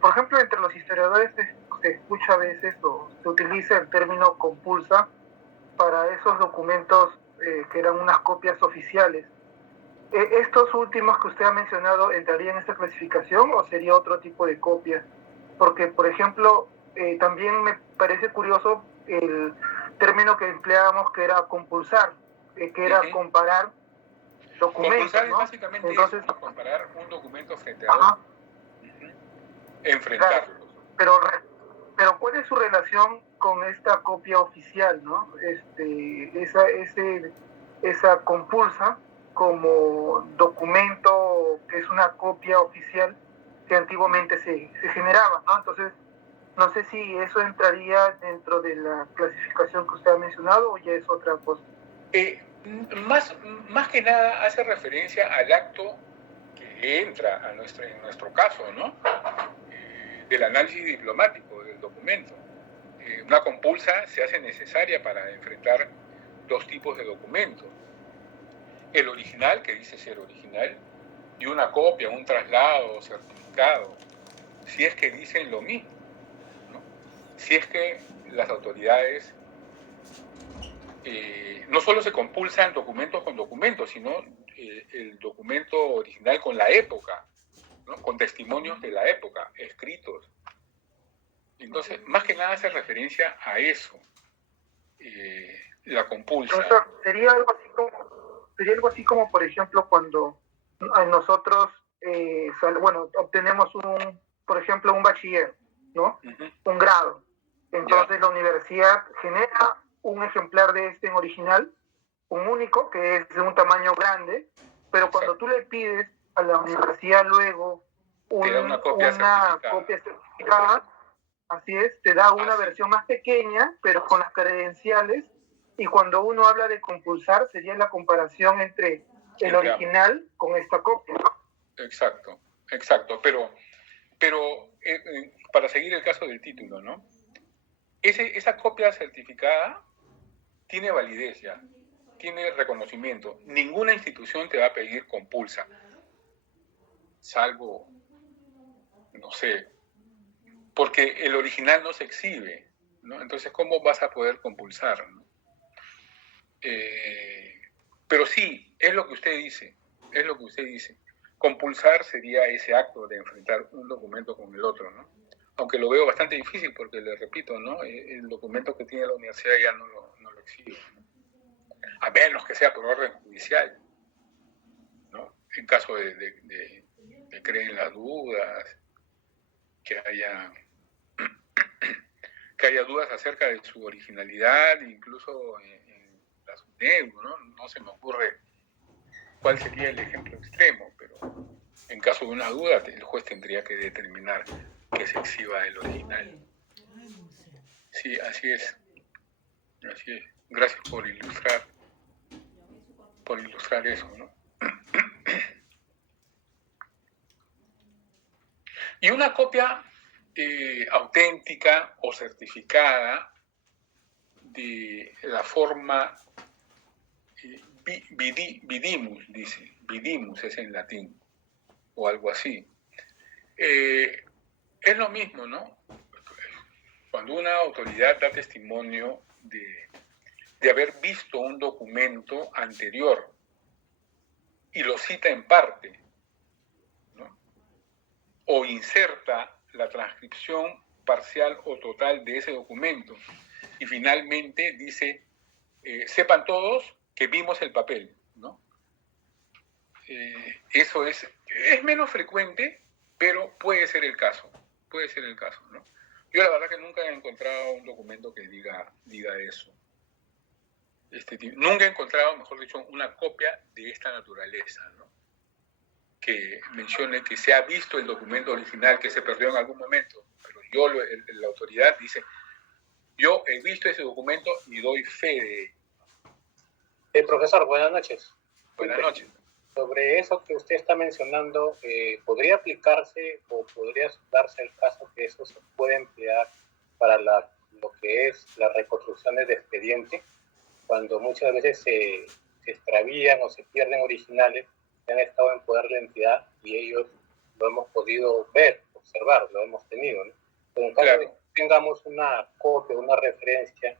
Por ejemplo, entre los historiadores se escucha a veces o se utiliza el término compulsa para esos documentos que eran unas copias oficiales. ¿Estos últimos que usted ha mencionado entrarían en esta clasificación o sería otro tipo de copia? Porque, por ejemplo, también me parece curioso el término que empleábamos que era compulsar, que era comparar documentos, compulsar, ¿no? Básicamente entonces, es comparar un documento frente a otro. Enfrentarlos. Claro, pero ¿cuál es su relación con esta copia oficial, ¿no? Esa compulsa como documento que es una copia oficial que antiguamente se generaba, ¿no? Entonces, no sé si eso entraría dentro de la clasificación que usted ha mencionado o ya es otra cosa. Más que nada hace referencia al acto que entra en nuestro caso, ¿no? Del análisis diplomático del documento. Una compulsa se hace necesaria para enfrentar dos tipos de documentos. El original, que dice ser original, y una copia, un traslado, certificado, si es que dicen lo mismo, ¿no? Si es que las autoridades no solo se compulsan documentos con documentos, sino el documento original con la época, ¿no? Con testimonios de la época, escritos. Entonces, más que nada hace referencia a eso, la compulsa. Profesor, sería algo así como, por ejemplo, cuando nosotros, obtenemos por ejemplo, un bachiller, ¿no? Un grado. Entonces la universidad genera un ejemplar de este en original, un único, que es de un tamaño grande, pero cuando tú le pides a la universidad luego una copia certificada, así es, te da una versión más pequeña, pero con las credenciales, y cuando uno habla de compulsar, sería la comparación entre el original con esta copia, ¿no? Exacto, pero para seguir el caso del título, ¿no? Esa copia certificada tiene validez ya, tiene reconocimiento. Ninguna institución te va a pedir compulsa, salvo, no sé, porque el original no se exhibe, ¿no? Entonces, ¿cómo vas a poder compulsar, ¿no? Pero sí, es lo que usted dice, Es lo que usted dice. Compulsar sería ese acto de enfrentar un documento con el otro, ¿no? Aunque lo veo bastante difícil porque, le repito, ¿no? El documento que tiene la universidad ya no lo exhibe, ¿no? A menos que sea por orden judicial, ¿no? En caso de creen las dudas, que haya dudas acerca de su originalidad, incluso en la SUNEDU, ¿no? No se me ocurre cuál sería el ejemplo extremo, pero en caso de una duda, el juez tendría que determinar que se exhiba el original. Sí, así es. Así es. Gracias por ilustrar eso, ¿no? Y una copia auténtica o certificada de la forma vidimus, dice. Vidimus es en latín, o algo así. Es lo mismo, ¿no? Cuando una autoridad da testimonio de haber visto un documento anterior y lo cita en parte, ¿no? O inserta la transcripción parcial o total de ese documento y finalmente dice, sepan todos que vimos el papel, ¿no? Eso es menos frecuente, pero puede ser el caso, ¿no? Yo la verdad que nunca he encontrado un documento que diga eso. Nunca he encontrado, mejor dicho, una copia de esta naturaleza, ¿no? Que mencione que se ha visto el documento original que se perdió en algún momento, pero la autoridad dice, yo he visto ese documento y doy fe de ello. Profesor, buenas noches. Buenas noches. Sobre eso que usted está mencionando, ¿podría aplicarse o podría darse el caso que eso se puede emplear para lo que es las reconstrucciones de expediente, cuando muchas veces se extravían o se pierden originales que han estado en poder de la entidad y ellos lo hemos podido ver, observar, lo hemos tenido, ¿no? Pero en caso de que tengamos una copia, una referencia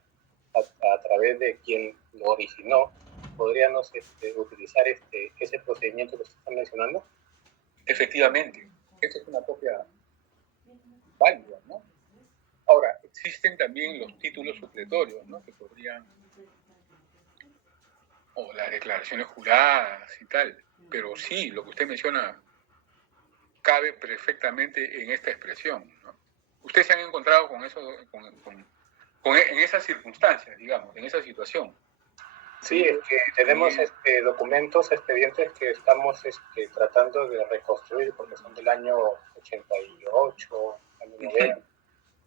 a través de quien lo originó, ¿podríamos utilizar ese procedimiento que usted está mencionando? Efectivamente, esa es una copia válida, ¿no? Ahora, existen también los títulos supletorios, ¿no? Que podrían, o las declaraciones juradas y tal, pero sí, lo que usted menciona cabe perfectamente en esta expresión, ¿no? ¿Ustedes se han encontrado con eso, en esas circunstancias, digamos, en esa situación? Sí, es que tenemos documentos, expedientes que estamos tratando de reconstruir porque son del año 88, año 90,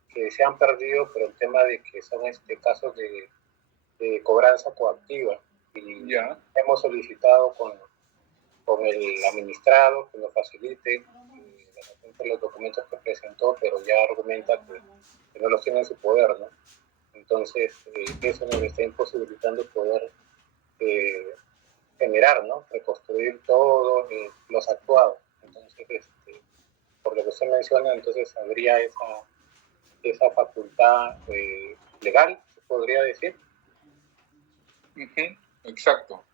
que se han perdido por el tema de que son casos de cobranza coactiva. Y hemos solicitado con el administrado que nos facilite los documentos que presentó, pero ya argumenta que no los tiene en su poder, ¿no? Entonces, eso nos está imposibilitando poder generar, ¿no? Reconstruir todos los actuados. Entonces, por lo que usted menciona, entonces habría esa facultad legal, se podría decir. Exacto.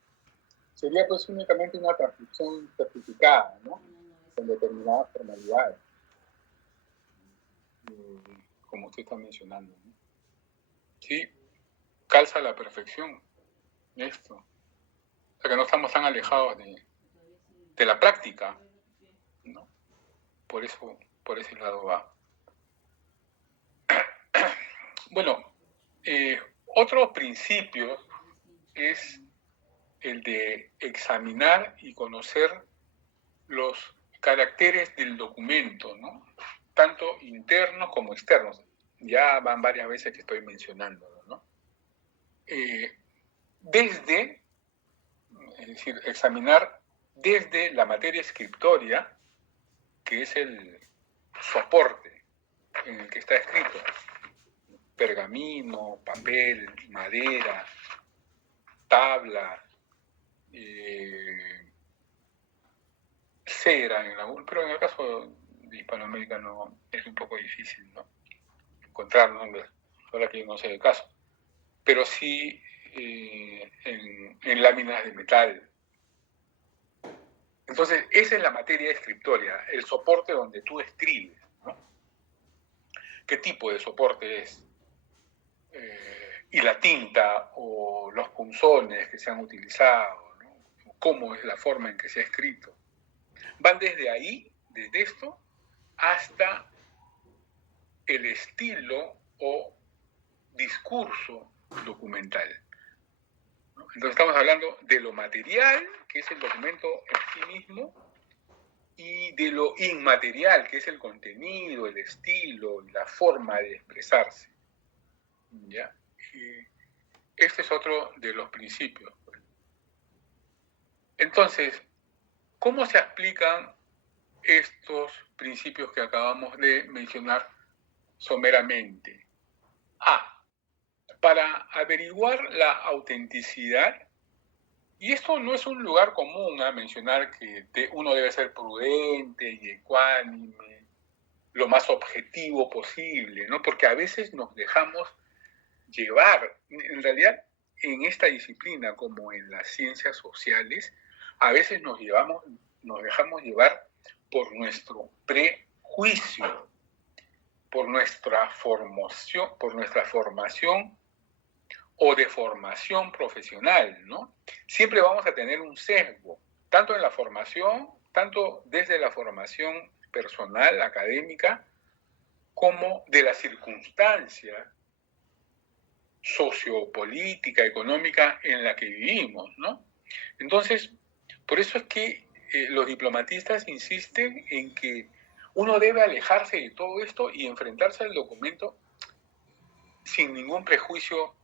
Sería pues únicamente una transcripción certificada, ¿no? Con determinadas formalidades, como usted está mencionando, ¿no? Sí, calza a la perfección esto. O sea que no estamos tan alejados de la práctica, ¿no? Por ese lado va. Bueno, otro principio es el de examinar y conocer los caracteres del documento, ¿no? Tanto internos como externos. Ya van varias veces que estoy mencionándolo, ¿no? Es decir, examinar desde la materia escritoria, que es el soporte en el que está escrito, pergamino, papel, madera, tabla, cera, pero en el caso de Hispanoamérica no, es un poco difícil, ¿no? Encontrar nombres, ahora que yo no sé el caso, pero sí en láminas de metal, Entonces, esa es la materia descriptoria, el soporte donde tú escribes, ¿no? ¿Qué tipo de soporte es? Y la tinta o los punzones que se han utilizado, ¿no? Cómo es la forma en que se ha escrito. Van desde ahí, desde esto, hasta el estilo o discurso documental, ¿no? Entonces estamos hablando de lo material, que es el documento en sí mismo, y de lo inmaterial, que es el contenido, el estilo y la forma de expresarse, ¿ya? Este es otro de los principios. Entonces, ¿cómo se aplican estos principios que acabamos de mencionar someramente? Para averiguar la autenticidad, y esto no es un lugar común a mencionar que uno debe ser prudente y ecuánime, lo más objetivo posible, ¿no? Porque a veces nos dejamos llevar, en realidad en esta disciplina como en las ciencias sociales, a veces nos dejamos llevar por nuestro prejuicio, por nuestra formación o de formación profesional, ¿no? Siempre vamos a tener un sesgo, tanto en la formación, tanto desde la formación personal, académica, como de la circunstancia sociopolítica, económica en la que vivimos, ¿no? Entonces, por eso es que los diplomatistas insisten en que uno debe alejarse de todo esto y enfrentarse al documento sin ningún prejuicio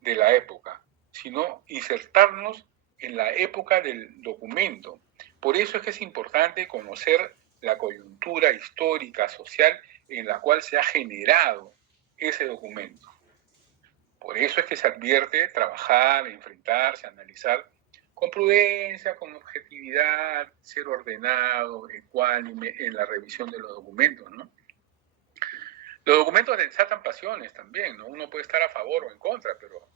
de la época, sino insertarnos en la época del documento. Por eso es que es importante conocer la coyuntura histórica, social, en la cual se ha generado ese documento. Por eso es que se advierte trabajar, enfrentarse, analizar con prudencia, con objetividad, ser ordenado, ecuánime en la revisión de los documentos, ¿no? Los documentos desatan pasiones también, ¿no? Uno puede estar a favor o en contra, pero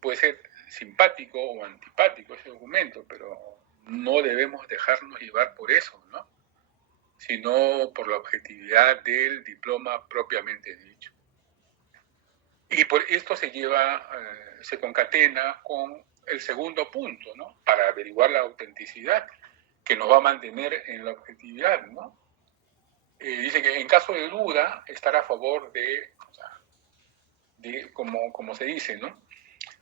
puede ser simpático o antipático ese documento, pero no debemos dejarnos llevar por eso, ¿no? Sino por la objetividad del diploma propiamente dicho. Y por esto se concatena con el segundo punto, ¿no? Para averiguar la autenticidad, que nos va a mantener en la objetividad, ¿no? Dice que en caso de duda, estar a favor de como se dice, ¿no?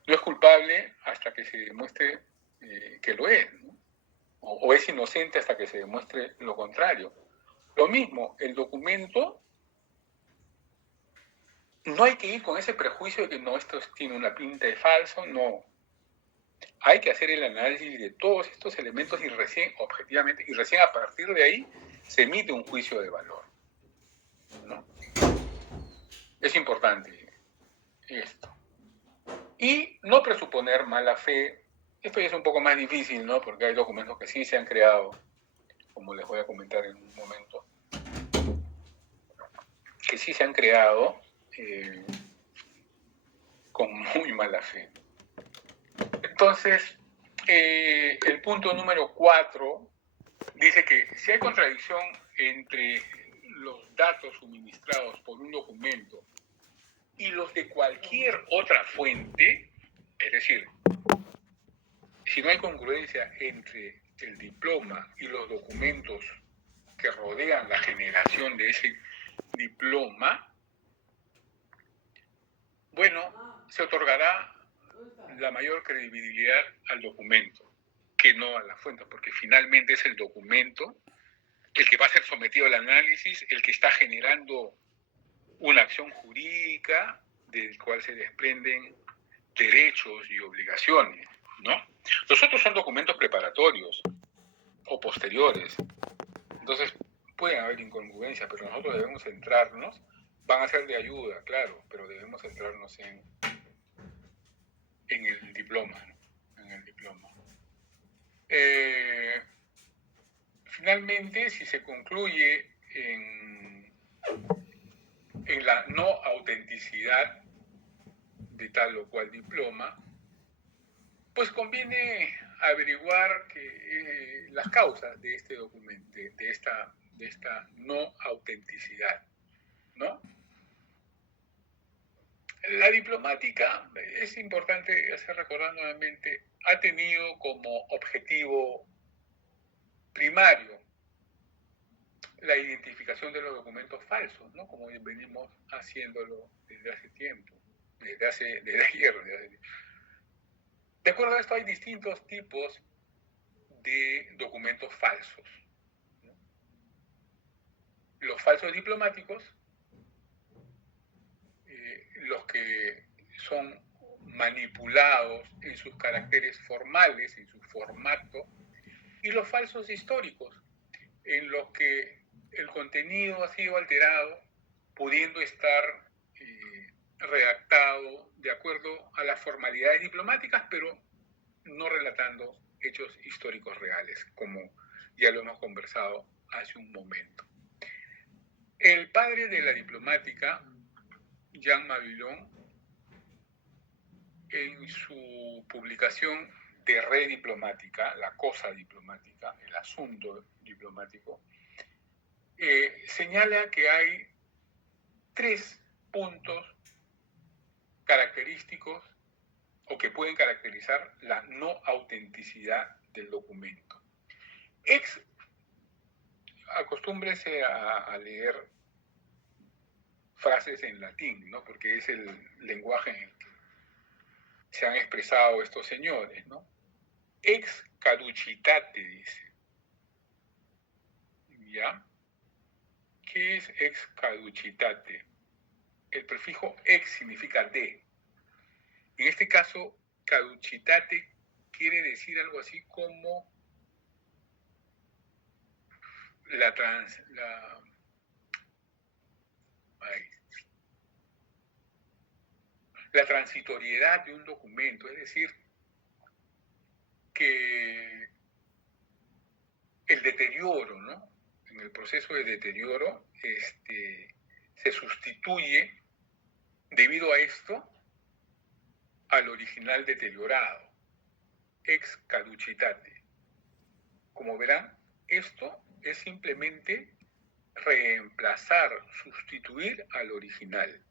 No es culpable hasta que se demuestre que lo es, ¿no? O es inocente hasta que se demuestre lo contrario. Lo mismo, el documento, no hay que ir con ese prejuicio de que no, esto tiene una pinta de falso, no. Hay que hacer el análisis de todos estos elementos y recién, objetivamente, y recién a partir de ahí se emite un juicio de valor, ¿no? Es importante esto. Y no presuponer mala fe. Esto ya es un poco más difícil, ¿no? Porque hay documentos que sí se han creado, como les voy a comentar en un momento, que sí se han creado con muy mala fe. Entonces, el punto número 4 dice que si hay contradicción entre los datos suministrados por un documento y los de cualquier otra fuente, es decir, si no hay congruencia entre el diploma y los documentos que rodean la generación de ese diploma, bueno, se otorgará la mayor credibilidad al documento que no a la fuente, porque finalmente es el documento el que va a ser sometido al análisis, el que está generando una acción jurídica del cual se desprenden derechos y obligaciones, ¿no? Los otros son documentos preparatorios o posteriores. Entonces, pueden haber incongruencias, pero nosotros debemos centrarnos, van a ser de ayuda, claro, pero debemos centrarnos en el diploma, ¿no? En el diploma. Finalmente, si se concluye en la no autenticidad de tal o cual diploma, pues conviene averiguar las causas de este documento, de esta no autenticidad, ¿no? La diplomática, es importante hacer recordar nuevamente, ha tenido como objetivo primario la identificación de los documentos falsos, ¿no? Como venimos haciéndolo desde hace tiempo, desde ayer. De acuerdo a esto, hay distintos tipos de documentos falsos, ¿no? Los falsos diplomáticos, los que son manipulados en sus caracteres formales, en su formato, y los falsos históricos, en los que el contenido ha sido alterado, pudiendo estar redactado de acuerdo a las formalidades diplomáticas, pero no relatando hechos históricos reales, como ya lo hemos conversado hace un momento. El padre de la diplomática, Jean Mabillon, en su publicación de Red Diplomática, la cosa diplomática, el asunto diplomático, señala que hay 3 puntos característicos o que pueden caracterizar la no autenticidad del documento. Acostúmbrese a leer frases en latín, ¿no? Porque es el lenguaje en el que se han expresado estos señores, ¿no? Ex caducitate, dice. ¿Ya? ¿Qué es ex caducitate? El prefijo ex significa de. En este caso, caducitate quiere decir algo así como la transitoriedad de un documento, es decir, que el deterioro, ¿no? En el proceso de deterioro se sustituye debido a esto al original deteriorado, ex caducitate. Como verán, esto es simplemente reemplazar, sustituir al original,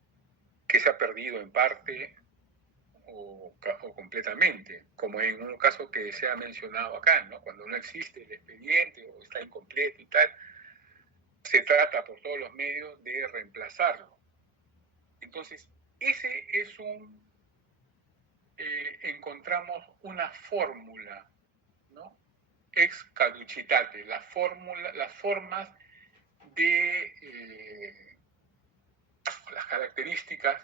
que se ha perdido en parte o completamente, como en un caso que se ha mencionado acá, ¿no? Cuando no existe el expediente o está incompleto y tal, se trata por todos los medios de reemplazarlo. Entonces, ese es encontramos una fórmula, ¿no? Ex caducitate, las formas de las características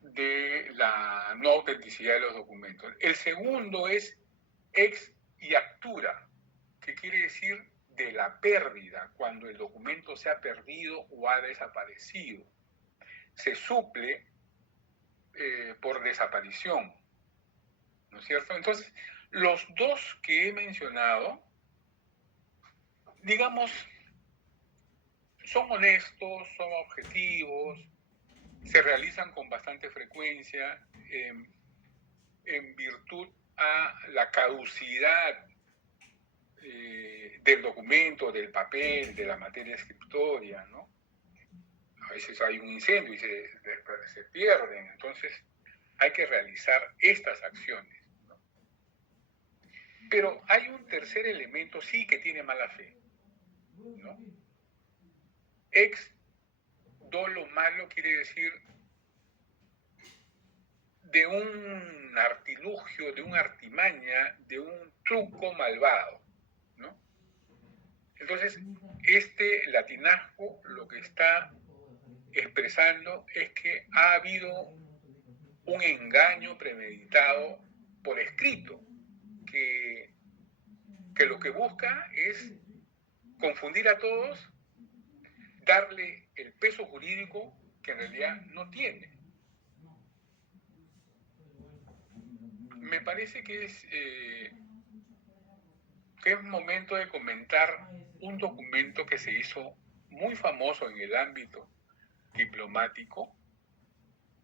de la no autenticidad de los documentos. El segundo es ex iactura, que quiere decir de la pérdida, cuando el documento se ha perdido o ha desaparecido. Se suple por desaparición, ¿no es cierto? Entonces, los dos que he mencionado, digamos, son honestos, son objetivos, se realizan con bastante frecuencia en virtud a la caducidad del documento, del papel, de la materia escritoria, ¿no? A veces hay un incendio y se pierden, entonces hay que realizar estas acciones, ¿no? Pero hay un tercer elemento, sí, que tiene mala fe, ¿no? Ex dolo malo quiere decir de un artilugio, de una artimaña, de un truco malvado, ¿no? Entonces, este latinazgo lo que está expresando es que ha habido un engaño premeditado por escrito, que lo que busca es confundir a todos, darle el peso jurídico que en realidad no tiene. Me parece que es momento de comentar un documento que se hizo muy famoso en el ámbito diplomático,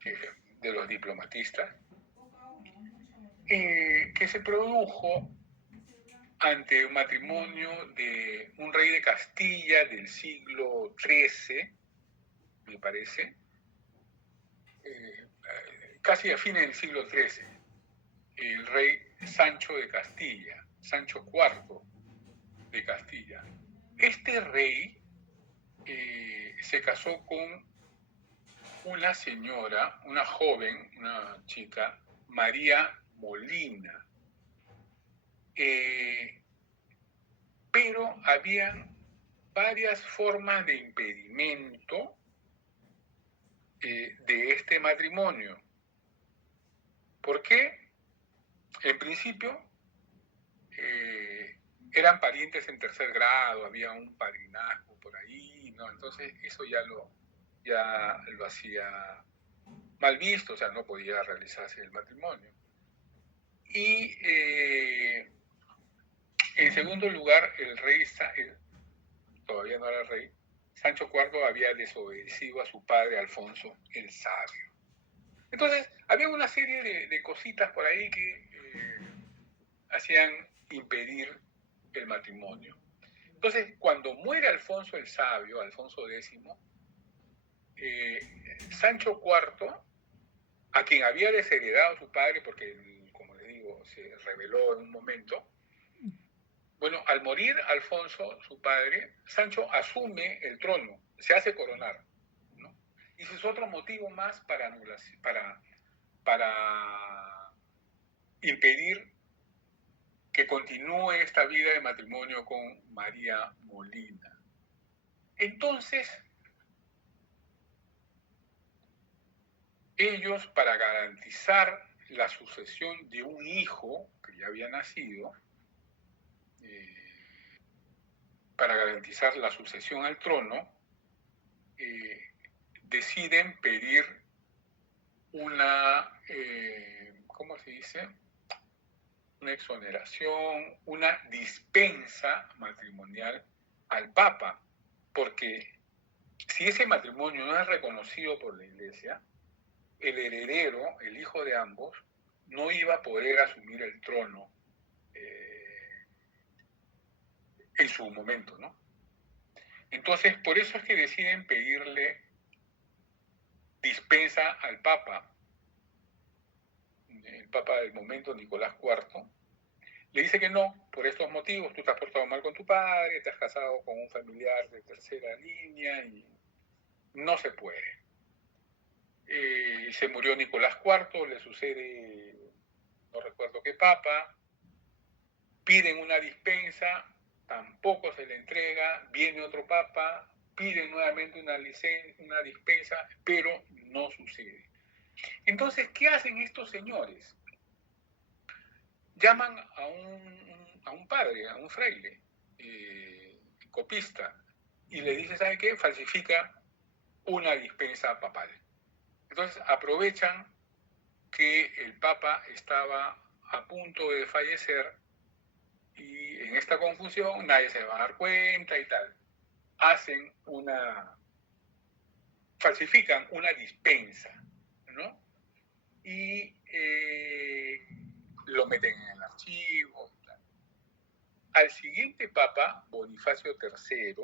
de los diplomatistas, que se produjo ante un matrimonio de un rey de Castilla del siglo XIII, me parece, casi a fines del siglo XIII, el rey Sancho de Castilla, Sancho IV de Castilla. Este rey se casó con una señora, una joven, una chica, María Molina. Pero habían varias formas de impedimento de este matrimonio. ¿Por qué? En principio, eran parientes en tercer grado, había un padrinazgo por ahí, ¿no? Entonces eso ya lo hacía mal visto, o sea, no podía realizarse el matrimonio. Y en segundo lugar, el rey, todavía no era rey, Sancho IV había desobedecido a su padre Alfonso el Sabio. Entonces, había una serie de cositas por ahí que hacían impedir el matrimonio. Entonces, cuando muere Alfonso el Sabio, Alfonso X, Sancho IV, a quien había desheredado su padre, porque, como les digo, se rebeló en un momento, bueno, al morir Alfonso, su padre, Sancho asume el trono, se hace coronar, ¿no? Y ese es otro motivo más para impedir que continúe esta vida de matrimonio con María Molina. Entonces, ellos, para garantizar la sucesión de un hijo que ya había nacido, para garantizar la sucesión al trono, deciden pedir una, ¿cómo se dice? Una exoneración, una dispensa matrimonial al Papa, porque si ese matrimonio no es reconocido por la Iglesia, el heredero, el hijo de ambos, no iba a poder asumir el trono en su momento, ¿no? Entonces, por eso es que deciden pedirle dispensa al Papa. El Papa del momento, Nicolás IV, le dice que no, por estos motivos, tú te has portado mal con tu padre, te has casado con un familiar de tercera línea y no se puede. Se murió Nicolás IV, le sucede, no recuerdo qué papa, piden una dispensa, tampoco se le entrega, viene otro papa, piden nuevamente una dispensa, pero no sucede. Entonces, ¿qué hacen estos señores? Llaman a un padre, a un fraile, copista, y le dice, ¿sabe qué? Falsifica una dispensa papal. Entonces aprovechan que el Papa estaba a punto de fallecer y en esta confusión nadie se va a dar cuenta y tal. Falsifican una dispensa, ¿no? Y lo meten en el archivo y tal. Al siguiente Papa, Bonifacio III,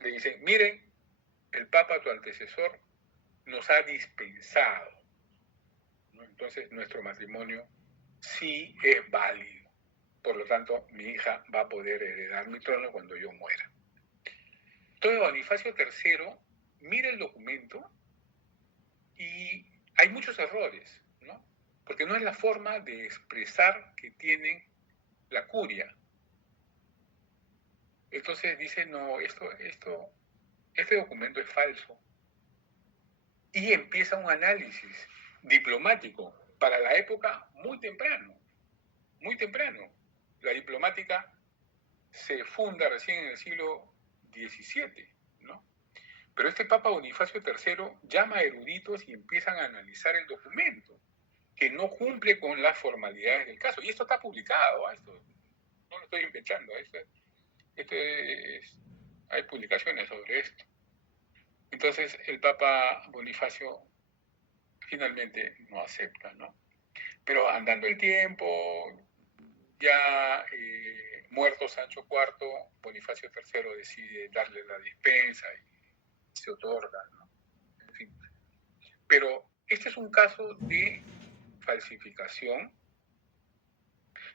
le dicen, miren, el Papa, tu antecesor, nos ha dispensado, ¿no? Entonces nuestro matrimonio sí es válido. Por lo tanto, mi hija va a poder heredar mi trono cuando yo muera. Entonces Bonifacio III mira el documento y hay muchos errores, ¿no? Porque no es la forma de expresar que tienen la curia. Entonces dice, no, este documento es falso. Y empieza un análisis diplomático para la época muy temprano. La diplomática se funda recién en el siglo XVII, ¿no? Pero este Papa Bonifacio III llama a eruditos y empiezan a analizar el documento, que no cumple con las formalidades del caso. Y esto está publicado, esto no lo estoy inventando, hay publicaciones sobre esto. Entonces el Papa Bonifacio finalmente no acepta, ¿no? Pero andando el tiempo, ya muerto Sancho IV, Bonifacio III decide darle la dispensa y se otorga, ¿no? En fin. Pero este es un caso de falsificación.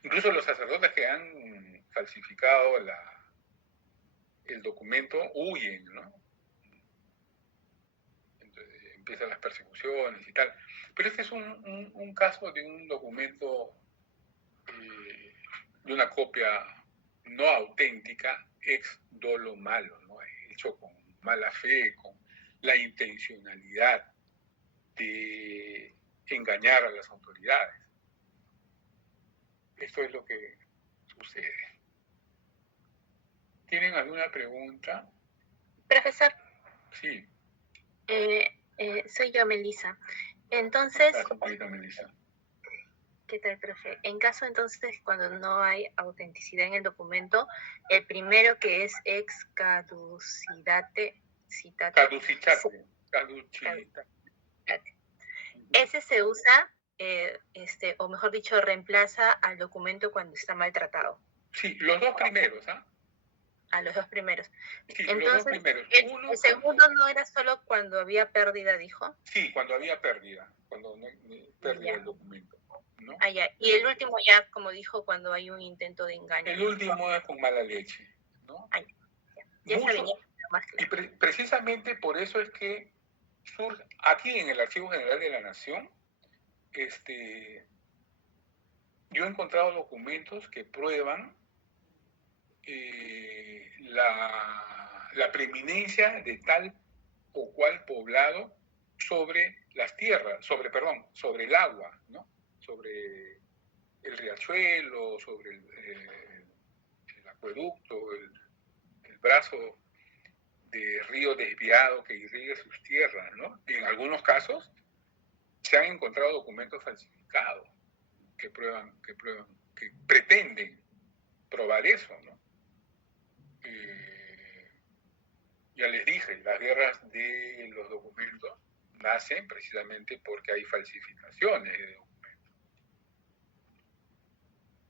Incluso los sacerdotes que han falsificado el documento huyen, ¿no? Entonces, empiezan las persecuciones y tal. Pero este es un caso de un documento, de una copia no auténtica, ex dolo malo, ¿no? Hecho con mala fe, con la intencionalidad de engañar a las autoridades. Esto es lo que sucede. ¿Tienen alguna pregunta? Profesor, Sí. soy yo, Melissa. Entonces, Melissa. ¿qué tal, profe? En caso entonces, cuando no hay autenticidad en el documento, el primero que es ex caducidate, ese se usa, o mejor dicho, reemplaza al documento cuando está maltratado. Sí, los dos primeros, ¿ah? A los dos primeros. Sí, entonces, los dos primeros. El segundo no era solo cuando había pérdida, dijo. Sí, cuando había pérdida, cuando no pérdida del documento, ¿no? Ah, ya. Y el último ya, como dijo, cuando hay un intento de engaño. El último es con mala leche, ¿no? Ah, ya sabía, más claro. Y precisamente por eso es que surge aquí en el Archivo General de la Nación, yo he encontrado documentos que prueban la preeminencia de tal o cual poblado sobre las tierras, sobre el agua, ¿no? Sobre el riachuelo, sobre el acueducto, el brazo de río desviado que irrigue sus tierras, ¿no? Y en algunos casos se han encontrado documentos falsificados que pretenden probar eso, ¿no? Ya les dije, las guerras de los documentos nacen precisamente porque hay falsificaciones de documentos.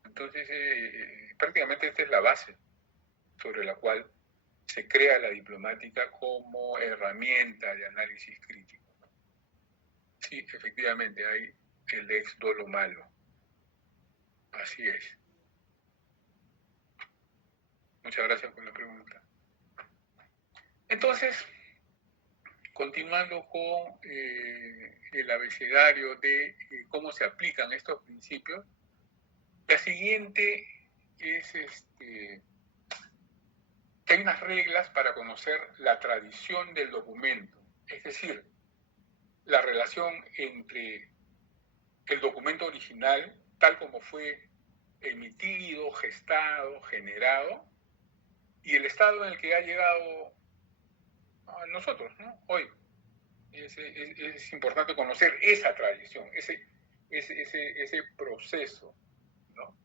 Entonces, prácticamente esta es la base sobre la cual se crea la diplomática como herramienta de análisis crítico. Sí, efectivamente, hay el ex dolo malo. Así es. Muchas gracias por la pregunta. Entonces, continuando con el abecedario de cómo se aplican estos principios, la siguiente es que hay unas reglas para conocer la tradición del documento, es decir, la relación entre el documento original, tal como fue emitido, gestado, generado, y el estado en el que ha llegado a nosotros, ¿no? Hoy. Es importante conocer esa tradición, ese proceso, ¿no?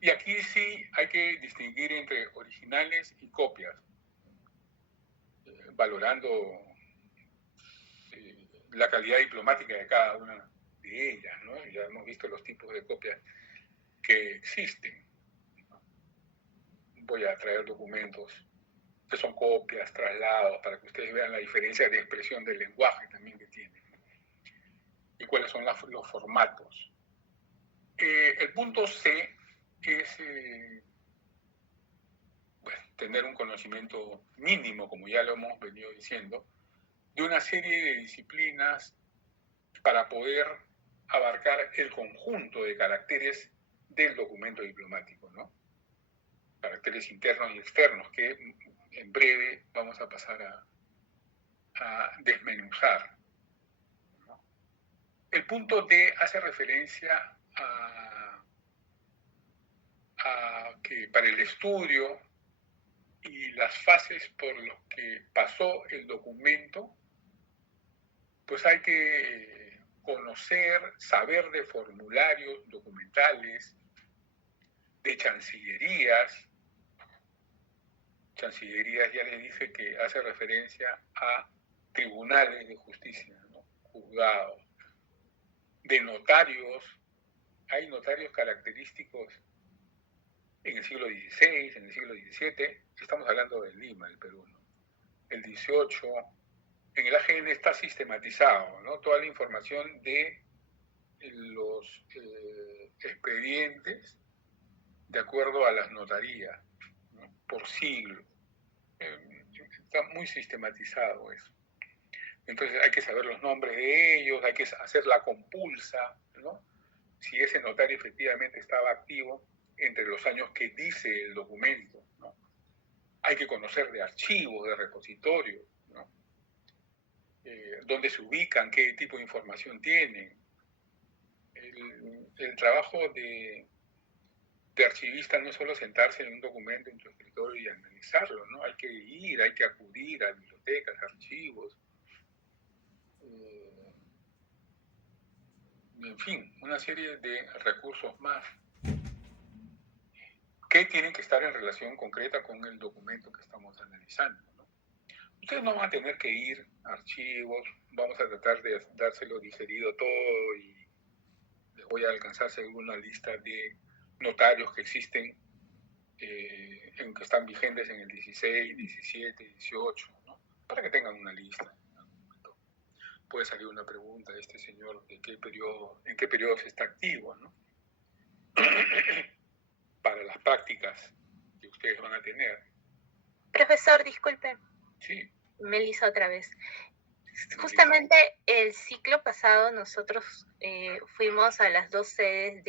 Y aquí sí hay que distinguir entre originales y copias, valorando la calidad diplomática de cada una de ellas, ¿no? Ya hemos visto los tipos de copias que existen, ¿no? Voy a traer documentos que son copias, traslados, para que ustedes vean la diferencia de expresión del lenguaje también que tiene, y cuáles son los formatos. El punto C es tener un conocimiento mínimo, como ya lo hemos venido diciendo, de una serie de disciplinas para poder abarcar el conjunto de caracteres del documento diplomático, ¿no? Caracteres internos y externos que en breve vamos a pasar a desmenuzar, ¿no? El punto D hace referencia a que para el estudio y las fases por las que pasó el documento, pues hay que conocer, saber de formularios documentales, de chancillerías. Chancillerías, ya les dije que hace referencia a tribunales de justicia, ¿no? Juzgados, de notarios. Hay notarios característicos en el siglo XVI, en el siglo XVII, estamos hablando de Lima, el Perú, ¿no? El XVIII, en el AGN está sistematizado, ¿no? Toda la información de los expedientes de acuerdo a las notarías, ¿no? Por siglo. Está muy sistematizado eso. Entonces hay que saber los nombres de ellos, hay que hacer la compulsa, ¿no? Si ese notario efectivamente estaba activo entre los años que dice el documento, ¿no? Hay que conocer de archivos, de repositorios, ¿no? Dónde se ubican, qué tipo de información tienen. El trabajo de archivista no es solo sentarse en un documento en tu escritorio y analizarlo, ¿no? Hay que ir, hay que acudir a bibliotecas, archivos, en fin, una serie de recursos más que tienen que estar en relación concreta con el documento que estamos analizando, ¿no? Ustedes no van a tener que ir a archivos, vamos a tratar de dárselo digerido todo y les voy a alcanzar según una lista de notarios que existen, que están vigentes en el 16, 17, 18, ¿no? Para que tengan una lista. Puede salir una pregunta de este señor de qué periodo, en qué periodo se está activo, ¿no? Para las prácticas que ustedes van a tener. Profesor, disculpe. Sí. Melissa otra vez. Justamente el ciclo pasado nosotros fuimos a las 2 sedes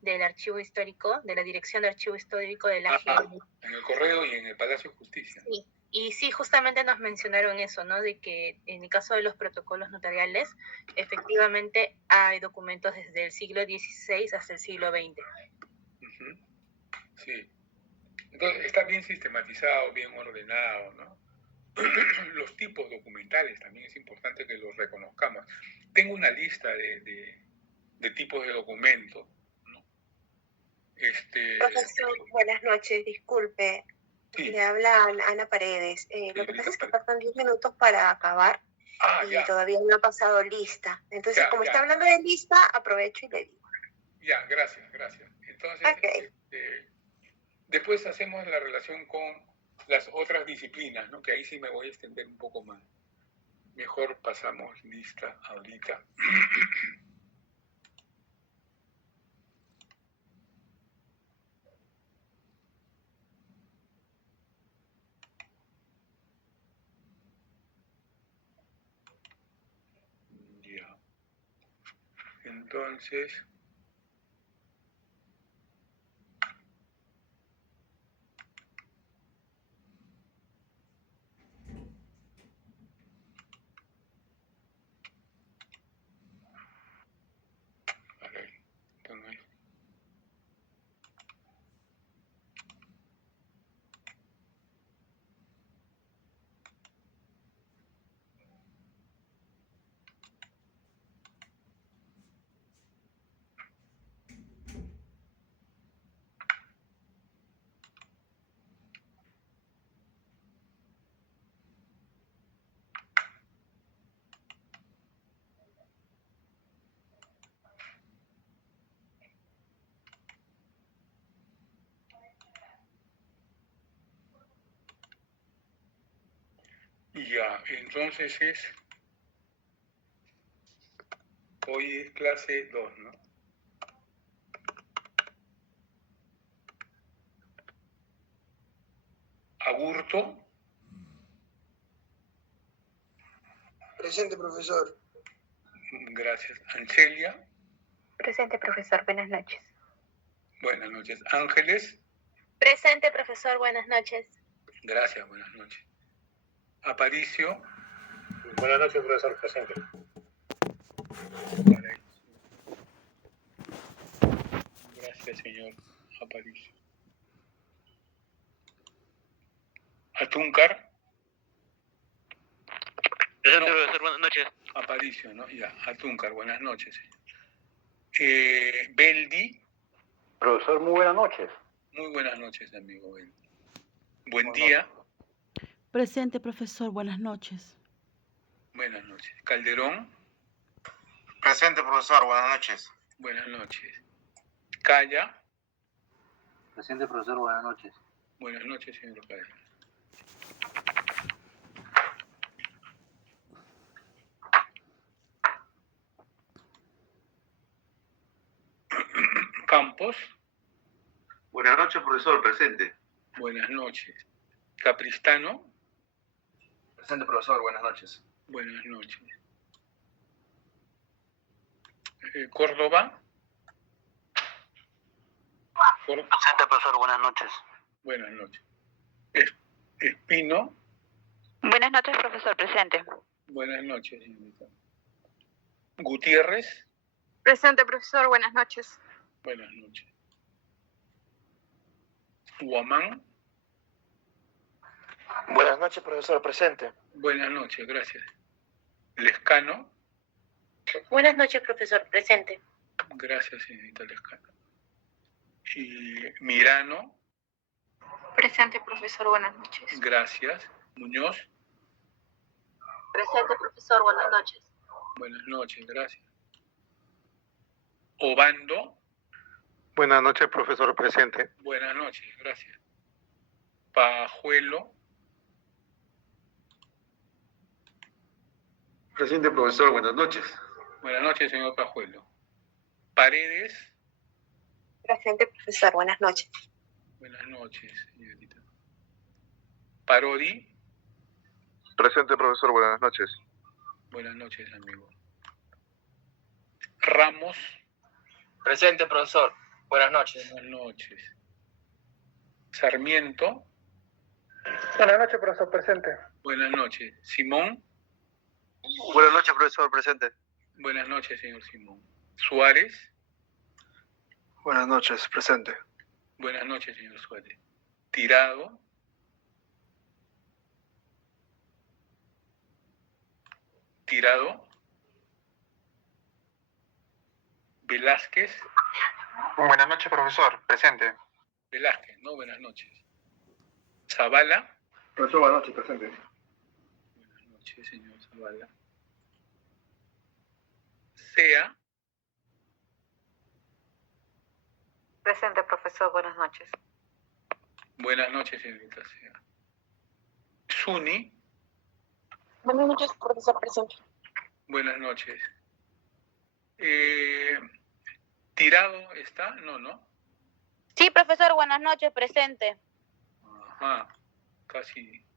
del archivo histórico, de la Dirección de Archivo Histórico de la AGN. En el Correo y en el Palacio de Justicia. Sí, y sí, justamente nos mencionaron eso, ¿no? De que en el caso de los protocolos notariales, efectivamente hay documentos desde el siglo XVI hasta el siglo XX. Sí. Entonces está bien sistematizado, bien ordenado, ¿no? Los tipos documentales también es importante que los reconozcamos. Tengo una lista de tipos de documentos, ¿no? Profesor, buenas noches, disculpe. Sí. Le habla Ana Paredes. Lo que pasa es que faltan 10 minutos para acabar y ya. todavía no ha pasado lista. Entonces, Ya, como está hablando de lista, aprovecho y le digo. Ya, gracias. Entonces, Okay. Después hacemos la relación con las otras disciplinas, ¿no? Que ahí sí me voy a extender un poco más. Mejor pasamos lista ahorita. Ya. Entonces, hoy es clase 2, ¿no? Aburto. Presente, profesor. Gracias. Angelia. Presente, profesor. Buenas noches. Buenas noches. Ángeles. Presente, profesor. Buenas noches. Gracias. Buenas noches. Aparicio. Buenas noches, profesor. Presente. Gracias, señor Aparicio. Atúncar. Presente, profesor. Buenas noches. Aparicio, ¿no? Ya. Atúncar. Buenas noches. Beldi. Profesor, muy buenas noches. Muy buenas noches, amigo Beldi. Buen día. Presente, profesor. Buenas noches. Buenas noches. Calderón. Presente, profesor. Buenas noches. Buenas noches. Calla. Presente, profesor. Buenas noches. Buenas noches, señor Calla. Campos. Buenas noches, profesor. Presente. Buenas noches. Capristano. Presente, profesor. Buenas noches. Buenas noches. Córdoba. Presente, profesor. Buenas noches. Buenas noches. Espino. Buenas noches, profesor. Presente. Buenas noches, señorita. Gutiérrez. Presente, profesor. Buenas noches. Buenas noches. Huamán. Buenas noches, profesor. Presente. Buenas noches, gracias. Lescano. Buenas noches, profesor. Presente. Gracias, señorita Lescano. Y Mirano. Presente, profesor. Buenas noches. Gracias. Muñoz. Presente, profesor. Buenas noches. Buenas noches, gracias. Obando. Buenas noches, profesor. Presente. Buenas noches, gracias. Pajuelo. Presente, profesor. Buenas noches. Buenas noches, señor Pajuelo. Paredes. Presente, profesor. Buenas noches. Buenas noches, señorita. Parodi. Presente, profesor. Buenas noches. Buenas noches, amigo. Ramos. Presente, profesor. Buenas noches. Buenas noches. Sarmiento. Buenas noches, profesor. Presente. Buenas noches. Simón. Buenas noches, profesor. Presente. Buenas noches, señor Simón. Suárez. Buenas noches. Presente. Buenas noches, señor Suárez. Tirado. Tirado. Velázquez. Buenas noches, profesor. Presente. Velázquez, ¿no? Buenas noches. Zavala. Profesor, buenas noches. Presente. Buenas noches, señor Zavala. Sea. Presente, profesor. Buenas noches. Buenas noches, señorita Sea. Suni. Buenas noches, profesor. Presente. Buenas noches. ¿Tirado está? No, ¿no? Sí, profesor. Buenas noches. Presente. Ajá. Casi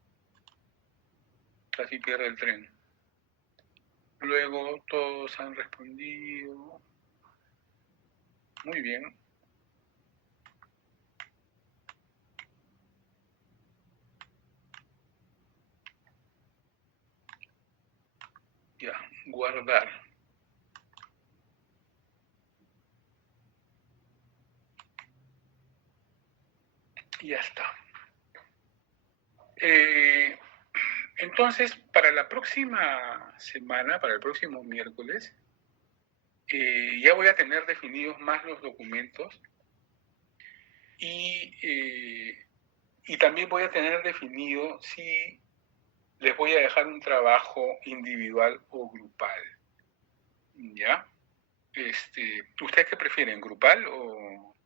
pierde el tren. Luego todos han respondido. Muy bien. Ya, guardar. Ya está. Entonces, para la próxima semana, para el próximo miércoles, ya voy a tener definidos más los documentos y también voy a tener definido si les voy a dejar un trabajo individual o grupal. ¿Ya? ¿Ustedes qué prefieren, grupal o...?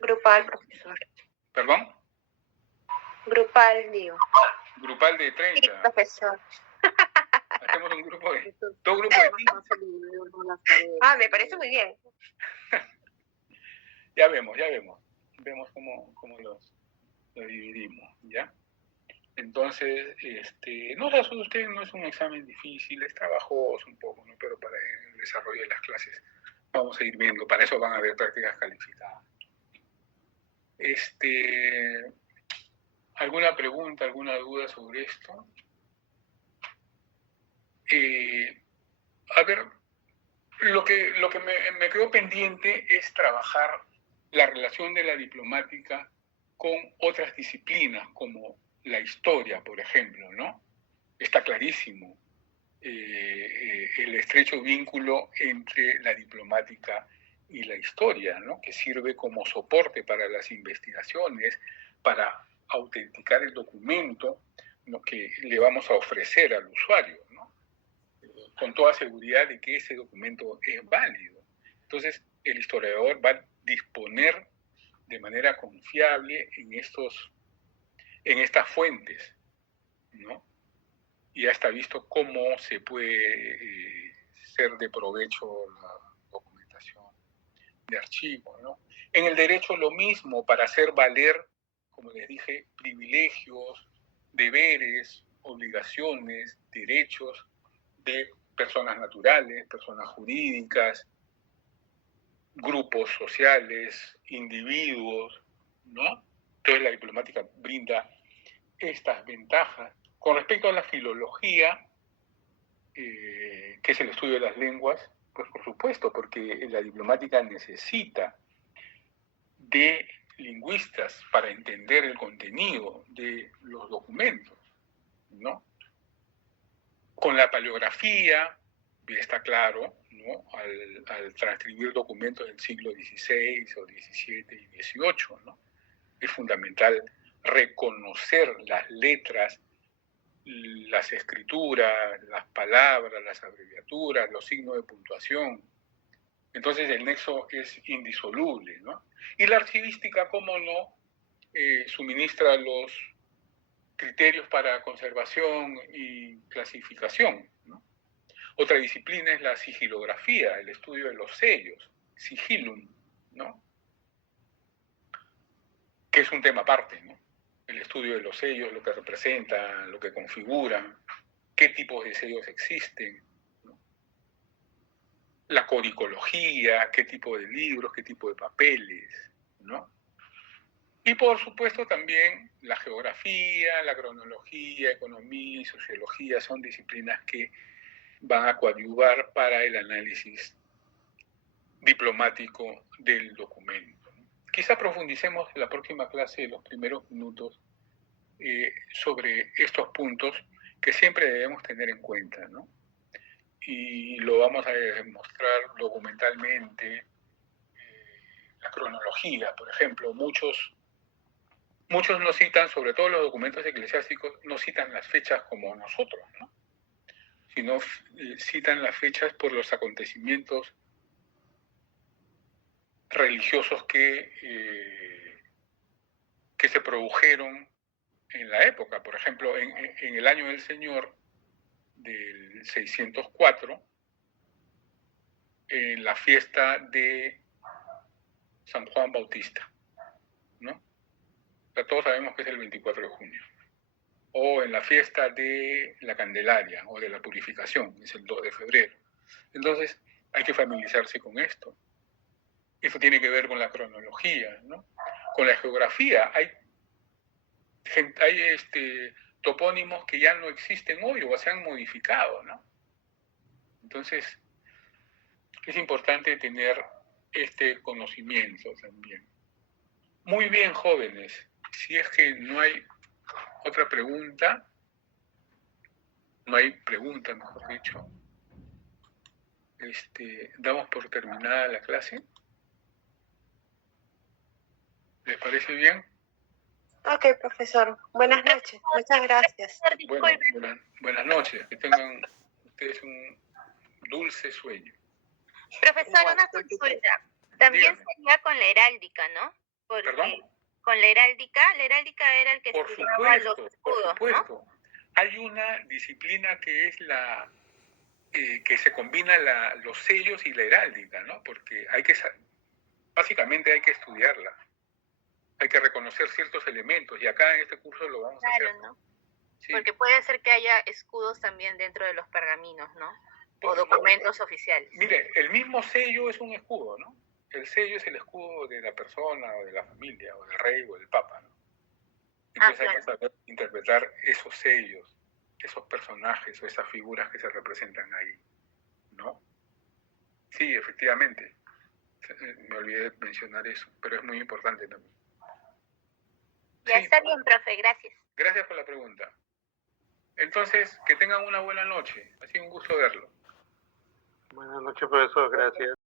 Grupal, profesor. ¿Perdón? Grupal, digo. Grupal de 30. Sí, profesor. Hacemos un grupo de... Dos grupos de 15. Ah, me parece muy bien. Ya vemos. Vemos cómo los dividimos, ¿ya? Entonces, no se asusten, no es un examen difícil, es trabajoso un poco, ¿no? Pero para el desarrollo de las clases vamos a ir viendo, para eso van a haber prácticas calificadas. ¿Alguna pregunta, alguna duda sobre esto? A ver, lo que me quedó pendiente es trabajar la relación de la diplomática con otras disciplinas, como la historia, por ejemplo, ¿no? Está clarísimo el estrecho vínculo entre la diplomática y la historia, ¿no? Que sirve como soporte para las investigaciones, para autenticar el documento, lo que le vamos a ofrecer al usuario, ¿no? con toda seguridad de que ese documento es válido. Entonces, el historiador va a disponer de manera confiable en estas fuentes, ¿no? Y ya está visto cómo se puede ser de provecho la documentación de archivo, ¿no? En el derecho lo mismo, para hacer valer, como les dije, privilegios, deberes, obligaciones, derechos de personas naturales, personas jurídicas, grupos sociales, individuos, ¿no? Entonces la diplomática brinda estas ventajas. Con respecto a la filología, que es el estudio de las lenguas, pues por supuesto, porque la diplomática necesita de lingüistas para entender el contenido de los documentos, ¿no? Con la paleografía, está claro, ¿no? Al transcribir documentos del siglo XVI o XVII y XVIII, ¿no? Es fundamental reconocer las letras, las escrituras, las palabras, las abreviaturas, los signos de puntuación. Entonces el nexo es indisoluble, ¿no? Y la archivística, cómo no, suministra los criterios para conservación y clasificación, ¿no? Otra disciplina es la sigilografía, el estudio de los sellos, sigilum, ¿no? Que es un tema aparte, ¿no? El estudio de los sellos, lo que representan, lo que configuran, qué tipos de sellos existen, ¿no? La codicología, qué tipo de libros, qué tipo de papeles, ¿no? Y por supuesto también la geografía, la cronología, economía y sociología son disciplinas que van a coadyuvar para el análisis diplomático del documento. Quizá profundicemos en la próxima clase, en los primeros minutos, sobre estos puntos que siempre debemos tener en cuenta, ¿no? Y lo vamos a demostrar documentalmente. La cronología, por ejemplo, muchos no citan, sobre todo los documentos eclesiásticos, no citan las fechas como nosotros, ¿no? Sino citan las fechas por los acontecimientos religiosos que se produjeron en la época. Por ejemplo, en el año del Señor del 604, en la fiesta de San Juan Bautista, ¿no? O sea, todos sabemos que es el 24 de junio. O en la fiesta de la Candelaria o de la Purificación, es el 2 de febrero. Entonces, hay que familiarizarse con esto. Eso tiene que ver con la cronología, ¿no? Con la geografía. Hay topónimos que ya no existen hoy o se han modificado, ¿no? Entonces, es importante tener este conocimiento también. Muy bien, jóvenes. Si es que no hay otra pregunta, mejor dicho, damos por terminada la clase. ¿Les parece bien? Ok, profesor. Buenas noches. Muchas gracias. Bueno, buenas noches. Que tengan ustedes un dulce sueño. Profesor, una consulta. También sería con la heráldica, ¿no? Porque ¿Perdón? Con la heráldica era el que estudiaba los escudos, por supuesto. ¿no? Hay una disciplina que es que se combina los sellos y la heráldica, ¿no? Porque básicamente hay que estudiarla. Hay que reconocer ciertos elementos y acá en este curso lo vamos a hacer. ¿No? Sí. Porque puede ser que haya escudos también dentro de los pergaminos, ¿no? O documentos oficiales. Mire, el mismo sello es un escudo, ¿no? El sello es el escudo de la persona o de la familia o del rey o del papa, ¿no? Entonces hay que saber interpretar esos sellos, esos personajes o esas figuras que se representan ahí, ¿no? Sí, efectivamente. Me olvidé de mencionar eso, pero es muy importante también. Ya está bien, profe, gracias. Gracias por la pregunta. Entonces, que tengan una buena noche. Ha sido un gusto verlo. Buenas noches, profesor. Gracias.